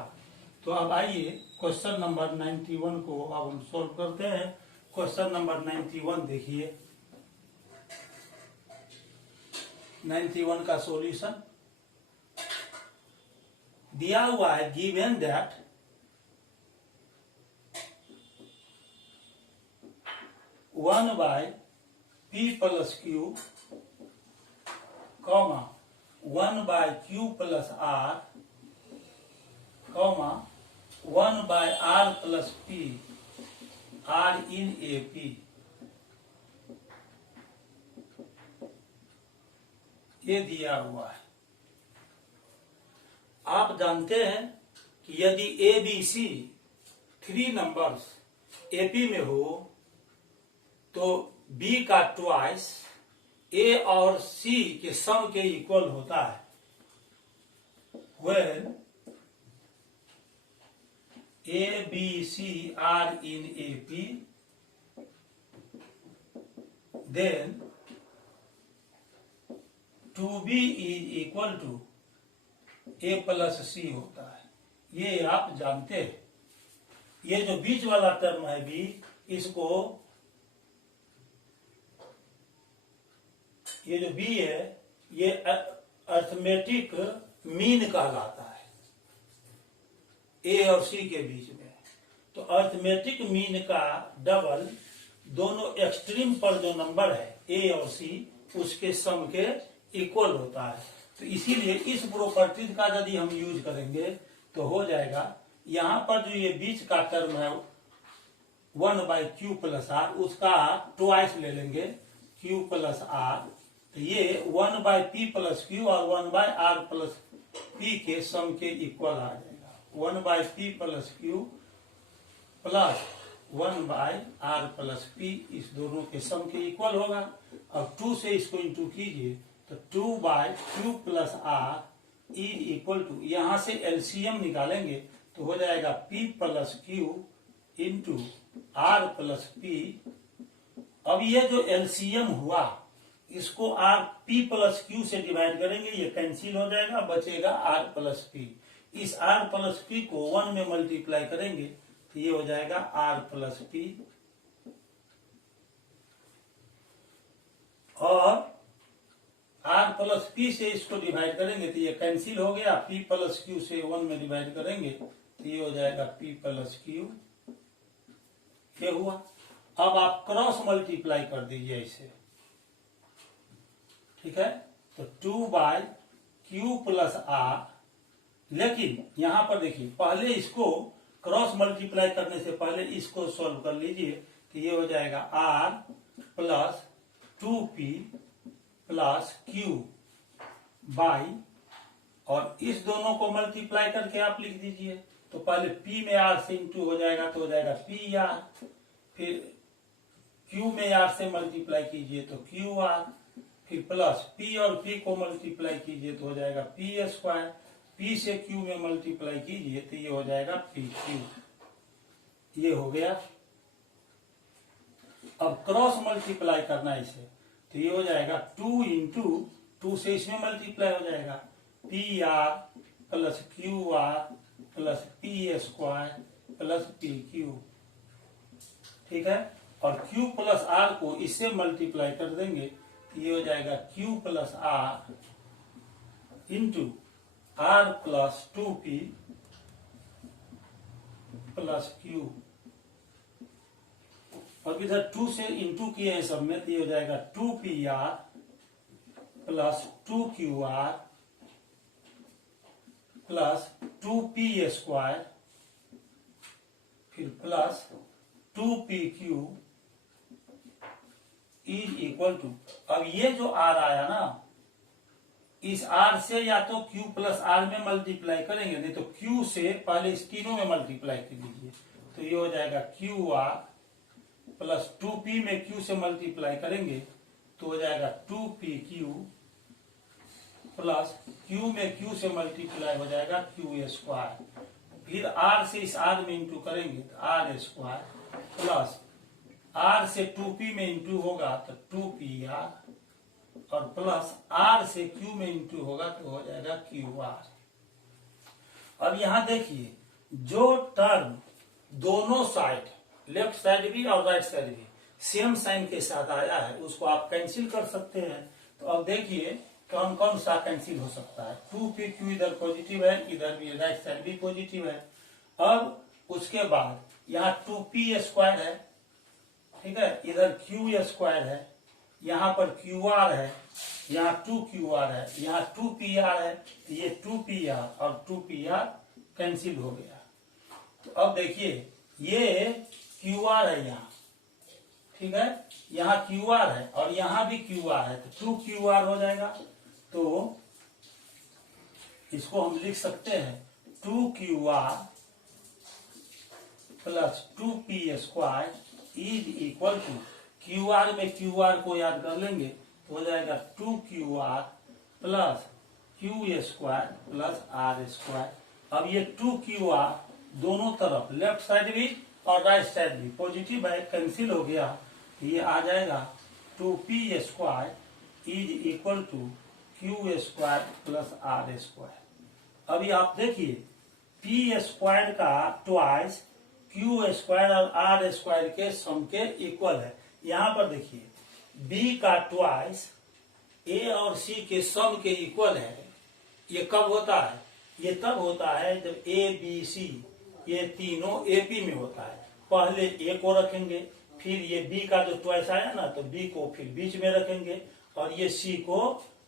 तो अब आइए क्वेश्चन नंबर 91 को अब हम सॉल्व करते हैं। क्वेश्चन नंबर 91 देखिए। 91 का सॉल्यूशन दिया हुआ है, given that one by P plus Q, 1 by q plus r, 1 by r plus p are in AP। ये दिया हुआ है। आप जानते हैं कि यदि A B C 3 numbers AP में हो तो बी का ट्वाइस ए और सी के सम के इक्वल होता है। When A, B, C are in AP, then 2B is equal to A plus C होता है। ये आप जानते हैं। ये जो बीच वाला टर्म है बी, इसको ये जो बी है ये अर्थमेटिक मीन कहलाता है ए और सी के बीच में। तो अर्थमेटिक मीन का डबल दोनों एक्सट्रीम पर जो नंबर है ए और सी उसके सम के इक्वल होता है। तो इसीलिए इस प्रॉपर्टीज का यदि हम यूज करेंगे तो हो जाएगा, यहाँ पर जो ये बीच का टर्म है 1/q प्लस आर, उसका ट्वाइस ले लेंगे q प्लस आर, तो ये 1/p प्लस क्यू और 1/r प्लस p के सम के इक्वल आ जाएगा। 1/p plus Q plus 1/r plus p, इस दोनों के सम के इक्वल होगा। अब 2 से इसको इंटू कीजिए तो 2/q plus r is equal to, यहां से एलसीएम निकालेंगे तो हो जाएगा p plus q into r plus p. अब ये जो एलसीएम हुआ इसको आर पी प्लस क्यू से डिवाइड करेंगे, ये कैंसिल हो जाएगा, बचेगा आर प्लस पी। इस आर प्लस पी को 1 में मल्टीप्लाई करेंगे तो ये हो जाएगा आर प्लस पी, और आर प्लस पी से इसको डिवाइड करेंगे तो ये कैंसिल हो गया, पी प्लस क्यू से 1 में डिवाइड करेंगे तो ये हो जाएगा पी प्लस क्यू। ये हुआ। अब आप क्रॉस मल्टीप्लाई कर दीजिए इसे, ठीक है, तो 2/q प्लस आर, लेकिन यहां पर देखिए पहले इसको क्रॉस मल्टीप्लाई करने से पहले इसको सॉल्व कर लीजिए तो ये हो जाएगा r plus 2p plus q by, और इस दोनों को मल्टीप्लाई करके आप लिख दीजिए, तो पहले p में r से इंटू हो जाएगा तो हो जाएगा p r, फिर q में r से मल्टीप्लाई कीजिए तो q r, फिर प्लस p और p को मल्टीप्लाई कीजिए तो हो जाएगा p स्क्वायर, p से q में मल्टीप्लाई कीजिए तो ये हो जाएगा pq। ये हो गया। अब क्रॉस मल्टीप्लाई करना है इसे तो ये हो जाएगा 2 इंटू 2 से इसमें मल्टीप्लाई हो जाएगा P R plus Q R plus P square plus P Q, ठीक है, और q प्लस आर को इससे मल्टीप्लाई कर देंगे तो ये हो जाएगा q plus r into r plus 2p plus q। और इधर 2 से इंटू किए हैं सब में तो ये हो जाएगा 2pr plus 2qr plus 2p square, फिर plus 2pq is equal to, अब ये जो r आया ना, इस r से या तो q प्लस r में मल्टीप्लाई करेंगे, नहीं तो q से पहले इस तीनों में मल्टीप्लाई कर लीजिए तो ये हो जाएगा qr प्लस 2p में q से मल्टीप्लाई करेंगे तो हो जाएगा 2pq प्लस q में q से मल्टीप्लाई हो जाएगा q स्क्वायर, फिर r से इस r में इंटू करेंगे तो r स्क्वायर प्लस r से 2p में इंटू होगा तो 2pr, और प्लस r से q में इंटू होगा तो हो जाएगा qr। अब यहां देखिए जो टर्म दोनों साइड, लेफ्ट साइड भी और राइट साइड भी सेम साइन के साथ आया है उसको आप कैंसिल कर सकते हैं। तो अब देखिए कौन कौन सा कैंसिल हो सकता है। 2pq इधर पॉजिटिव है, इधर भी राइट साइड भी पॉजिटिव है। अब उसके बाद यहाँ 2p स्क्वायर है, ठीक है, इधर q स्क्वायर है, यहाँ पर qr है, यहाँ 2qr है, यहाँ 2pr है, ये 2pr और 2pr कैंसिल हो गया। तो अब देखिए ये qr है यहाँ, ठीक है, यहाँ qr है और यहाँ भी qr है तो 2qr हो जाएगा। तो इसको हम लिख सकते हैं 2qr plus 2p square is equal to, qr में qr को याद कर लेंगे तो हो जाएगा 2qr plus q square plus r square. अब ये 2qr दोनों तरफ लेफ्ट साइड भी और राइट साइड भी पॉजिटिव है, कैंसिल हो गया, ये आ जाएगा 2p square is equal to q square plus r square. अभी आप देखिए p स्क्वायर का ट्वाइस q स्क्वायर और r स्क्वायर के सम के इक्वल है। यहाँ पर देखिए b का ट्वाइस a और c के सम के इक्वल है। ये कब होता है? ये तब होता है जब a b c ये तीनों AP में होता है। पहले A को रखेंगे, फिर ये B का जो ट्वाइस आया ना तो B को फिर बीच में रखेंगे और ये C को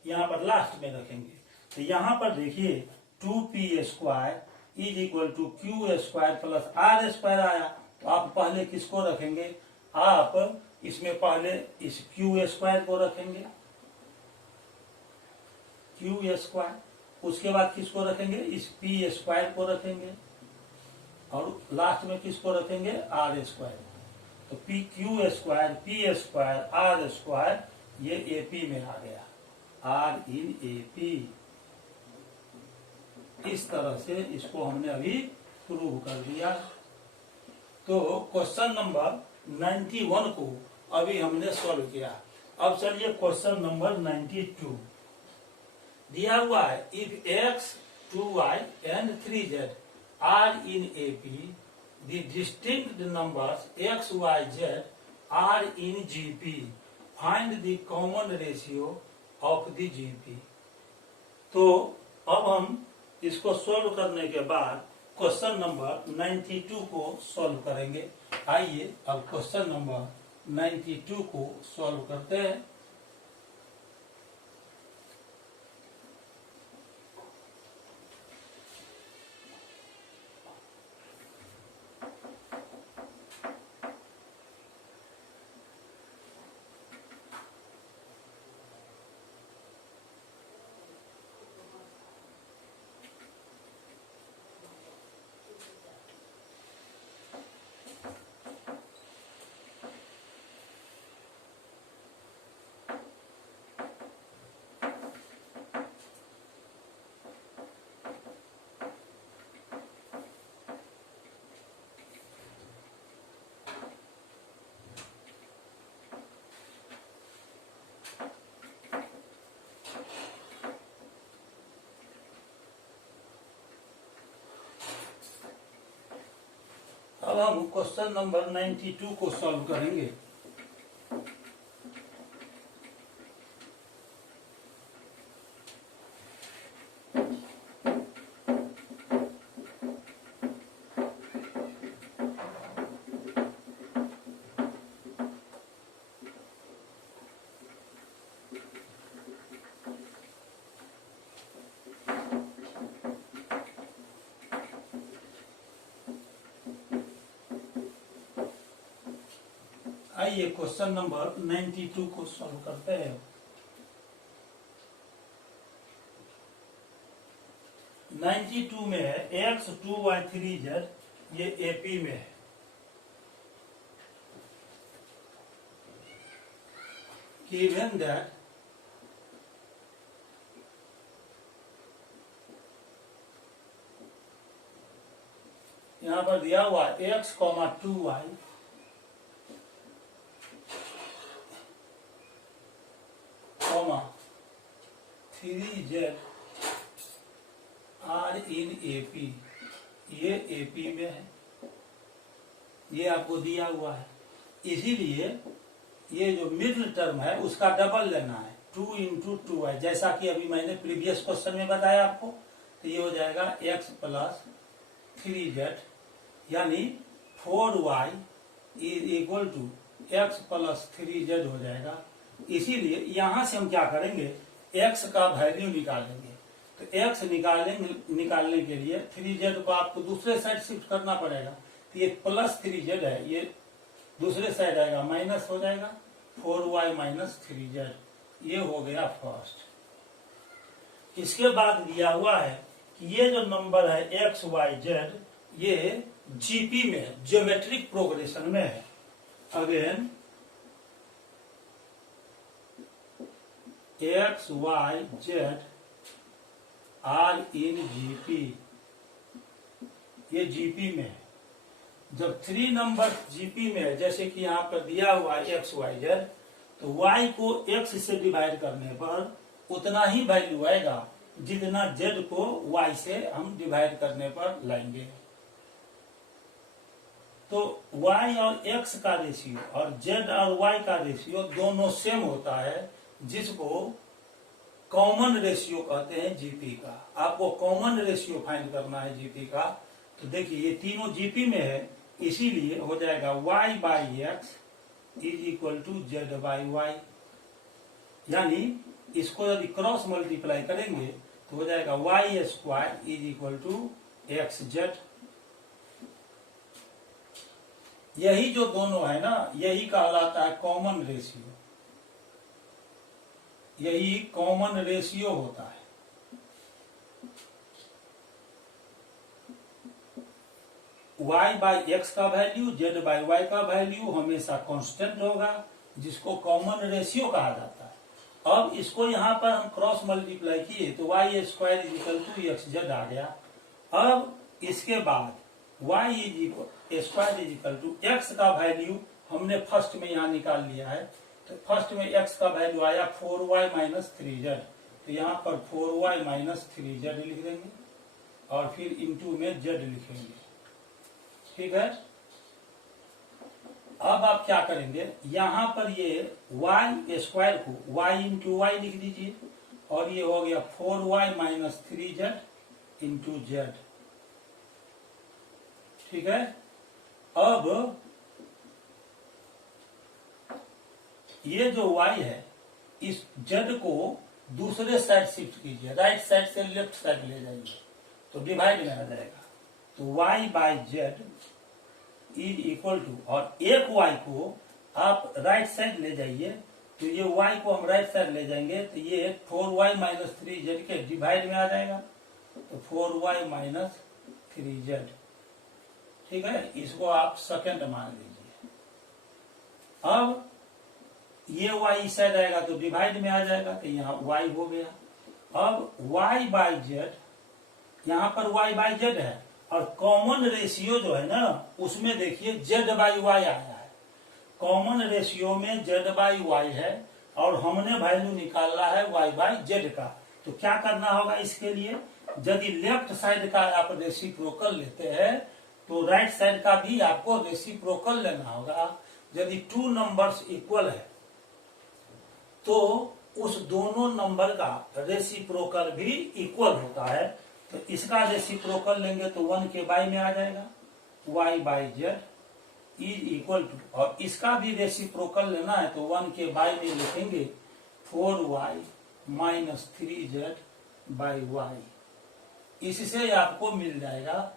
यहाँ पर लास्ट में रखेंगे। तो यहाँ पर देखिए 2p² is equal to q² plus r² आया। तो आप पहले किसको रखेंगे, आप इसमें पहले इस q² को रखेंगे, q², उसके बाद किसको रखेंगे, इस p² को रखेंगे, और लास्ट में किसको रखेंगे, r²। तो q² p² r², ये AP में आ गया, R इन AP। इस तरह से इसको हमने अभी प्रूव कर दिया। तो क्वेश्चन नंबर 91 को अभी हमने सॉल्व किया। अब चलिए क्वेश्चन नंबर 92 दिया हुआ है, if x 2y and 3z are in AP, the distinct numbers x, y, z are in GP, find the common ratio of the GP। तो अब हम इसको सॉल्व करने के बाद क्वेश्चन नंबर 92 को सॉल्व करेंगे। आइए अब क्वेश्चन नंबर 92 को सॉल्व करते हैं। अब हम क्वेश्चन नंबर 92 को सॉल्व करेंगे। आइए क्वेश्चन नंबर 92 को सॉल्व करते हैं। 92 में है x 2y 3z, ये AP में है। Given that यहाँ पर दिया हुआ x, 2y comma 3z are in AP, ये AP में है, ये आपको दिया हुआ है। इसीलिए ये जो मिडिल टर्म है उसका डबल लेना है, 2 × 2y, जैसा कि अभी मैंने प्रीवियस क्वेश्चन में बताया आपको। तो ये हो जाएगा x प्लस 3z, यानी 4y is equal to x plus 3z हो जाएगा। इसीलिए यहां से हम क्या करेंगे, x का वैल्यू निकालेंगे। तो x निकालने के लिए 3z को आपको दूसरे साइड शिफ्ट करना पड़ेगा। तो ये प्लस 3z है, ये दूसरे साइड आएगा, माइनस हो जाएगा, 4y माइनस 3z, ये हो गया फर्स्ट। इसके बाद दिया हुआ है कि ये जो नंबर है x, y, z, ये GP में है, ज्योमेट्रिक प्रोग्रेशन में है। Again x, y, z are in GP, ये GP में है। जब 3 नंबर GP में है, जैसे कि यहाँ पर दिया हुआ है x, y, z, तो y को x से डिवाइड करने पर उतना ही वैल्यू आएगा जितना z को y से हम डिवाइड करने पर लाएंगे। तो y और x का रेशियो और z और y का रेशियो दोनों सेम होता है, जिसको कॉमन रेशियो कहते हैं GP का। आपको कॉमन रेशियो फाइंड करना है GP का। तो देखिए ये तीनों GP में है, इसीलिए हो जाएगा y/x is equal to z/y, यानी इसको यदि क्रॉस मल्टीप्लाई करेंगे तो हो जाएगा y square is equal to x z. यही जो दोनों है ना, यही कहलाता है कॉमन रेशियो, यही कॉमन रेशियो होता है। y बाई एक्स का वैल्यू, z बाई वाई का वैल्यू हमेशा कांस्टेंट होगा, जिसको कॉमन रेशियो कहा जाता है। अब इसको यहाँ पर हम क्रॉस मल्टीप्लाई किए तो Y square is equal to x Z आ गया। अब इसके बाद y is equal square is equal to X का वैल्यू हमने फर्स्ट में यहाँ निकाल लिया है। तो फर्स्ट में x का वैल्यू आया 4y माइनस 3z, तो यहाँ पर 4y माइनस 3z लिख देंगे और फिर इंटू में z लिखेंगे। ठीक है। अब आप क्या करेंगे, यहाँ पर ये y स्क्वायर को y इंटू वाई लिख दीजिए और ये हो गया 4y minus 3z into Z. ठीक है। अब ये जो y है, इस z को दूसरे साइड शिफ्ट कीजिए, राइट साइड से लेफ्ट साइड ले जाइए तो डिवाइड में आ जाएगा। तो y by z is equal to, और एक y को आप राइट साइड ले जाइए तो ये y को हम राइट साइड ले जाएंगे तो ये 4y माइनस 3z के डिवाइड में आ जाएगा, तो 4y माइनस 3z। ठीक है। इसको आप सेकंड मान लीजिए। अब ये y इस साइड आएगा तो डिवाइड में आ जाएगा, तो यहाँ y हो गया। अब y बाई जेड, यहाँ पर y बाई जेड है और कॉमन रेशियो जो है ना उसमें देखिए z बाई वाई आया है। कॉमन रेशियो में z बाई वाई है और हमने वैल्यू निकालना है y बाई जेड का। तो क्या करना होगा इसके लिए, यदि लेफ्ट साइड का आप रेसिप्रोकल लेते हैं तो राइट साइड का भी आपको रेसिप्रोकल लेना होगा। यदि टू नंबर्स इक्वल है तो उस दोनों नंबर का रेसिप्रोकल भी इक्वल होता है। तो इसका रेसिप्रोकल लेंगे तो 1 के बाई में आ जाएगा, y by z is equal to, और इसका भी रेसिप्रोकल लेना है तो 1 के बाई में लिखेंगे 4y minus 3z by Y. इससे आपको मिल जाएगा।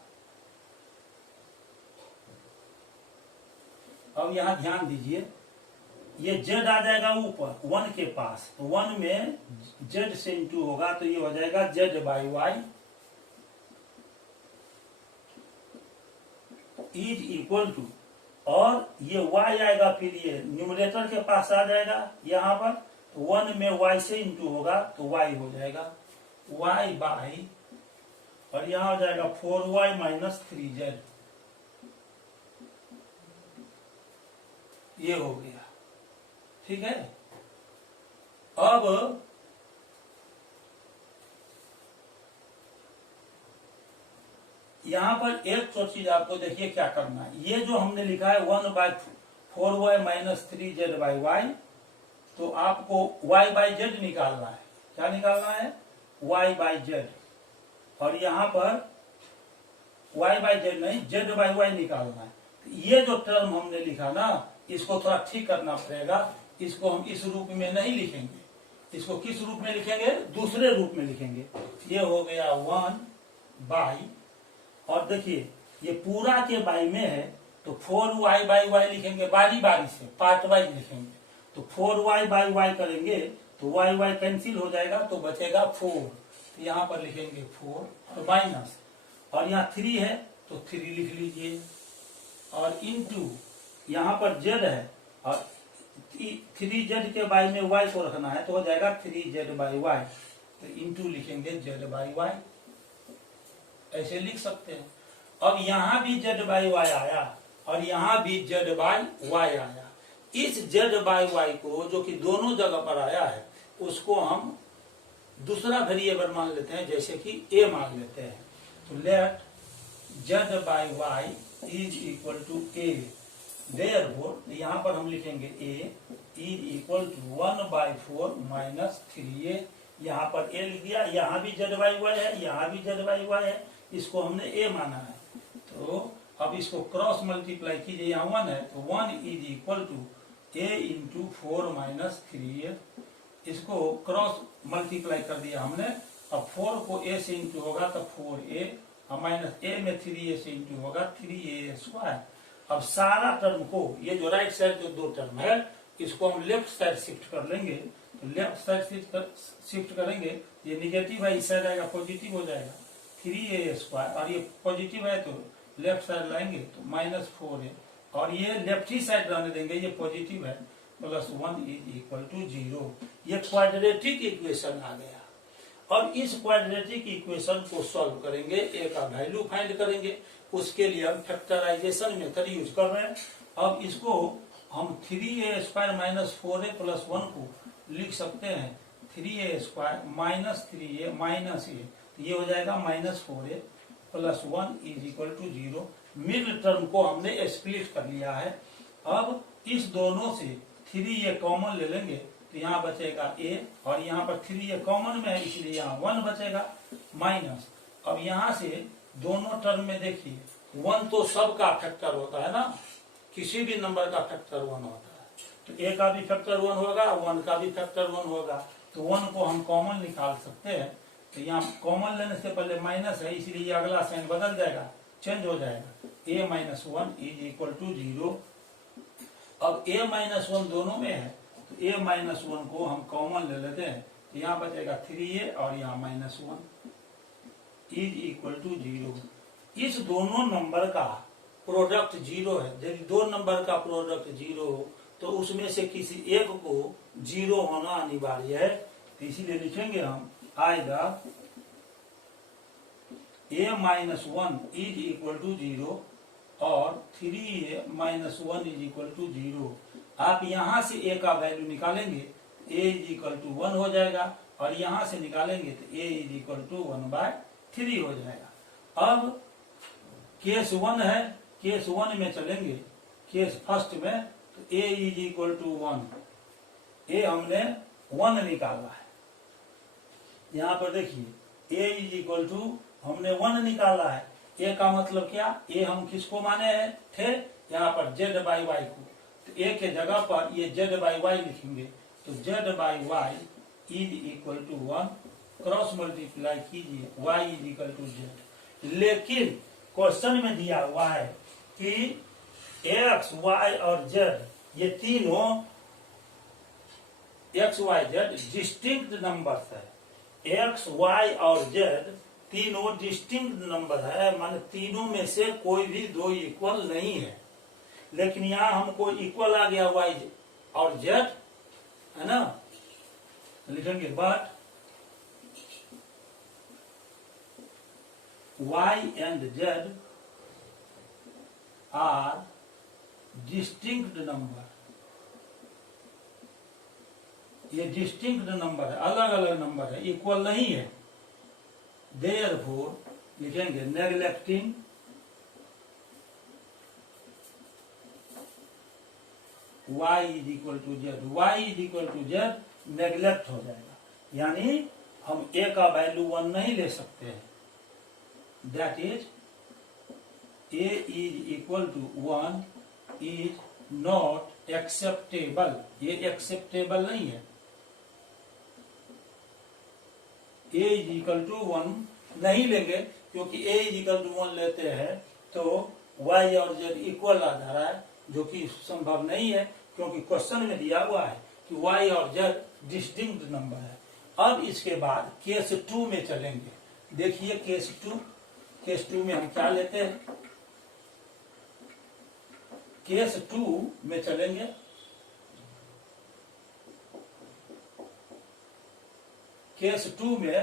अब यहां ध्यान दीजिए, ये z आ जाएगा ऊपर 1 के पास, तो 1 में z से इंटू होगा तो ये हो जाएगा z by y is equal to, और ये y आएगा फिर ये न्यूमरेटर के पास आ जाएगा यहाँ पर, तो 1 में y से इंटू होगा तो y हो जाएगा y बाई, और यहाँ हो जाएगा 4y माइनस 3z। ये हो गया। ठीक है। अब यहां पर एक और चीज आपको देखिए क्या करना है। ये जो हमने लिखा है 1 by 4y minus 3z by Y, तो आपको y बाई जेड निकालना है। क्या निकालना है, y बाई जेड, और यहां पर y बाई जेड नहीं z बाई वाई निकालना है। तो ये जो टर्म हमने लिखा ना, इसको थोड़ा ठीक करना पड़ेगा। इसको हम इस रूप में नहीं लिखेंगे, इसको किस रूप में लिखेंगे, दूसरे रूप में लिखेंगे। ये हो गया 1 बाई, और देखिए ये पूरा के बाई में है तो 4y बाई वाई लिखेंगे, बारी बारी से पार्ट वाइज लिखेंगे। तो 4y बाई वाई करेंगे तो y y कैंसिल हो जाएगा तो बचेगा 4, तो यहाँ पर लिखेंगे 4 तो माइनस, और यहाँ 3 है तो 3 लिख लीजिए, और इनटू यहाँ पर z है और 3z के बाई में y को रखना है तो हो जाएगा 3z बाई वाई, तो इंटू लिखेंगे z बाई वाई, ऐसे लिख सकते हैं। अब यहाँ भी z बाई वाई आया और यहाँ भी z बाई वाई आया। इस z बाई वाई को जो कि दोनों जगह पर आया है उसको हम दूसरा वेरिएबल मान लेते हैं, जैसे कि a मान लेते हैं। तो let z by y is equal to a, therefore यहाँ पर हम लिखेंगे a is equal to 1/4 minus 3a। यहाँ पर a लिख दिया, यहाँ भी z बाई वाई है, यहाँ भी z बाई वाई है, इसको हमने a माना है। तो अब इसको क्रॉस मल्टीप्लाई कीजिए, यहाँ 1 है तो 1 is equal to a into 4 minus 3a। इसको क्रॉस मल्टीप्लाई कर दिया हमने अब 4 को a से इंटू होगा तो 4a और माइनस a में 3a से इंटू होगा 3a स्क्वायर। अब सारा टर्म को, ये जो राइट साइड जो दो टर्म है इसको हम लेफ्ट साइड शिफ्ट कर लेंगे। तो लेफ्ट साइड शिफ्ट करेंगे, ये निगेटिव है, इस साइड आएगा पॉजिटिव हो जाएगा 3a स्क्वायर, और ये पॉजिटिव है तो लेफ्ट साइड लाएंगे तो माइनस 4a, और ये लेफ्ट ही साइड रहने देंगे, ये पॉजिटिव है, प्लस 1 इज इक्वल टू 0। ये क्वाड्रेटिक इक्वेशन आ गया। और इस क्वाड्रेटिक इक्वेशन को सॉल्व करेंगे, ए का वैल्यू फाइंड करेंगे। उसके लिए हम फैक्टराइजेशन मेथड यूज कर रहे हैं। अब इसको हम 3a square minus 4a plus 1 को लिख सकते हैं 3a square minus 3a minus a, तो ये हो जाएगा minus 4a plus 1 is equal to 0। Mid term को हमने स्प्लिट कर लिया है। अब इस दोनों से 3a कॉमन ले लेंगे तो यहाँ बचेगा a, और यहाँ पर 3a कॉमन में है इसलिए यहाँ 1 बचेगा माइनस। अब यहाँ से दोनों टर्म में देखिए 1 तो सबका फैक्टर होता है ना, किसी भी नंबर का फैक्टर 1 होता है, तो a का भी फैक्टर 1 होगा, 1 का भी फैक्टर 1 होगा, तो 1 को हम कॉमन निकाल सकते हैं। तो यहाँ कॉमन लेने से पहले माइनस है इसलिए ये अगला साइन बदल जाएगा, चेंज हो जाएगा, a minus 1 is equal to 0। अब a माइनस 1 दोनों में है तो a माइनस 1 को हम कॉमन ले लेते हैं, तो यहाँ बचेगा 3a और यहाँ माइनस 1 इज इक्वल टू 0। इस दोनों नंबर का प्रोडक्ट 0 है। यदि दो नंबर का प्रोडक्ट 0 हो तो उसमें से किसी एक को 0 होना अनिवार्य है। तो इसीलिए लिखेंगे हम आएगा a minus 1 is equal to 0 और 3a minus 1 is equal to 0। आप यहां से a का वैल्यू निकालेंगे, a इज इक्वल टू 1 हो जाएगा, और यहां से निकालेंगे तो a इज इक्वल टू 1/3 हो जाएगा। अब केस 1 है, केस 1 में चलेंगे, केस फर्स्ट में तो a is equal to 1, a हमने 1 निकाला है। यहाँ पर देखिए a इज इक्वल टू हमने 1 निकाला है। a का मतलब क्या, a हम किसको माने थे, यहाँ पर z बाई वाई को, तो a के जगह पर ये z बाई वाई लिखेंगे, तो z by y is equal to 1, cross multiply कीजिए y is equal to z। लेकिन क्वेश्चन में दिया हुआ है कि x, y और z ये तीनों x, y, z distinct numbers है। x, y और z तीनों डिस्टिंक्ट नंबर है, माने तीनों में से कोई भी दो इक्वल नहीं है। लेकिन यहाँ हमको इक्वल आ गया y और z, है ना, लिखेंगे but y and z are distinct number। ये डिस्टिंक्ट नंबर है, अलग अलग नंबर है, इक्वल नहीं है। देयरफॉर लिखेंगे neglecting y is equal to z, y is equal to z neglect हो जाएगा, यानी हम a का वैल्यू 1 नहीं ले सकते हैं। That is a is equal to 1 is not acceptable, ये एक्सेप्टेबल नहीं है। a इज इक्वल टू 1 नहीं लेंगे, क्योंकि a इज इक्वल टू 1 लेते हैं तो y और z इक्वल आ जा रहा है, जो कि संभव नहीं है, क्योंकि क्वेश्चन में दिया हुआ है कि y और z डिस्टिंक्ट नंबर है। अब इसके बाद केस 2 में चलेंगे। देखिए केस 2 में हम क्या लेते हैं, केस 2 में चलेंगे। केस 2 में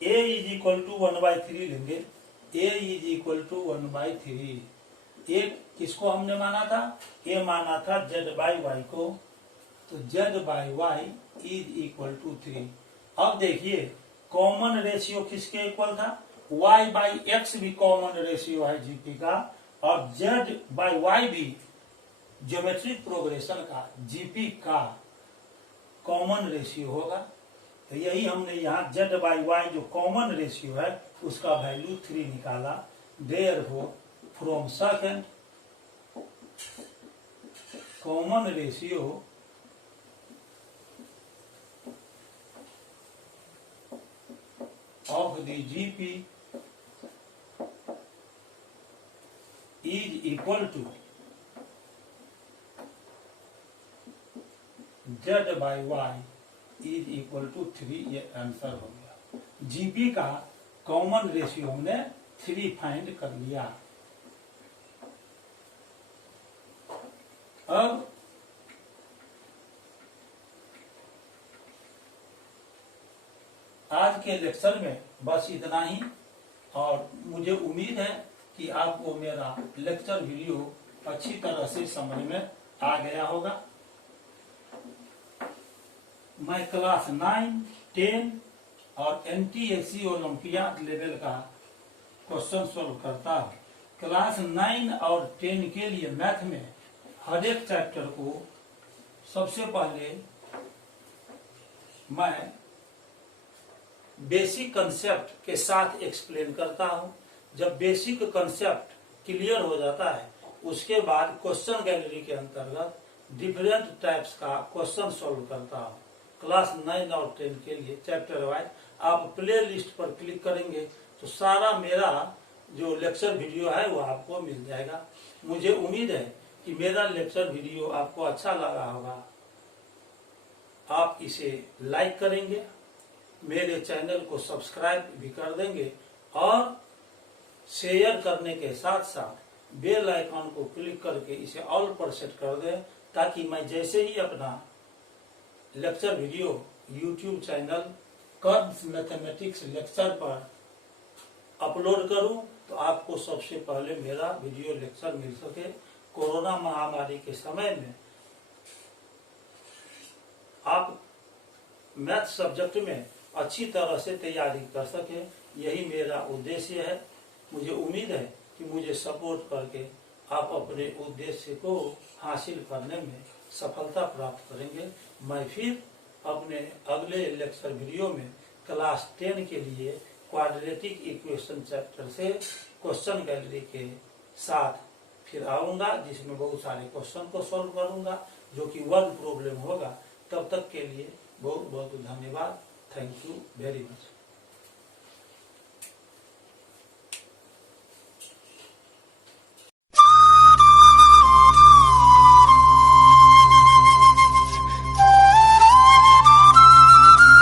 a इज इक्वल टू 1/3 लेंगे, a is equal to 1/3। a किसको हमने माना था, a माना था z बाई वाई को, तो z by y is equal to 3। अब देखिए कॉमन रेशियो किसके इक्वल था, y बाई एक्स भी कॉमन रेशियो है जीपी का, और z बाई वाई भी ज्योमेट्रिक प्रोग्रेशन का जीपी का कॉमन रेशियो होगा। तो यही हमने यहाँ z बाई वाई जो कॉमन रेशियो है उसका वैल्यू 3 निकाला। Therefore from second common ratio GP is equal to Z by Y is equal to 3, ये आंसर हो गया। GP का कॉमन रेशियो हमने 3 फाइंड कर लिया। अब आज के लेक्चर में बस इतना ही, और मुझे उम्मीद है कि आपको मेरा लेक्चर वीडियो अच्छी तरह से समझ में आ गया होगा। मैं क्लास 9, 10 और NTSC ओलंपियाड लेवल का क्वेश्चन सोल्व करता हूँ। क्लास 9 और 10 के लिए मैथ में हर एक चैप्टर को सबसे पहले मैं बेसिक कंसेप्ट के साथ एक्सप्लेन करता हूँ। जब बेसिक कंसेप्ट क्लियर हो जाता है, उसके बाद क्वेश्चन गैलरी के अंतर्गत डिफरेंट टाइप्स का क्वेश्चन सॉल्व करता हूँ। क्लास 9 और 10 के लिए चैप्टर वाइज आप प्ले लिस्ट पर क्लिक करेंगे तो सारा मेरा जो लेक्चर वीडियो है वो आपको मिल जाएगा। मुझे उम्मीद है कि मेरा लेक्चर वीडियो आपको अच्छा लगा होगा। आप इसे लाइक करेंगे, मेरे चैनल को सब्सक्राइब भी कर देंगे और शेयर करने के साथ साथ बेल आइकन को क्लिक करके इसे ऑल पर सेट कर दें, ताकि मैं जैसे ही अपना lecture video YouTube channel curves mathematics lecture पर अपलोड करूं तो आपको सबसे पहले मेरा वीडियो लेक्चर मिल सके। कोरोना महामारी के समय में आप मैथ सब्जेक्ट में अच्छी तरह से तैयारी कर सके, यही मेरा उद्देश्य है। मुझे उम्मीद है कि मुझे सपोर्ट करके आप अपने उद्देश्य को हासिल करने में सफलता प्राप्त करेंगे। मैं फिर अपने अगले लेक्चर वीडियो में क्लास 10 के लिए क्वाड्रेटिक इक्वेशन चैप्टर से क्वेश्चन गैलरी के साथ फिर आऊंगा, जिसमें बहुत सारे क्वेश्चन को सॉल्व करूंगा, जो कि वर्ड प्रॉब्लम होगा। तब तक के लिए बहुत बहुत धन्यवाद। Thank you very much.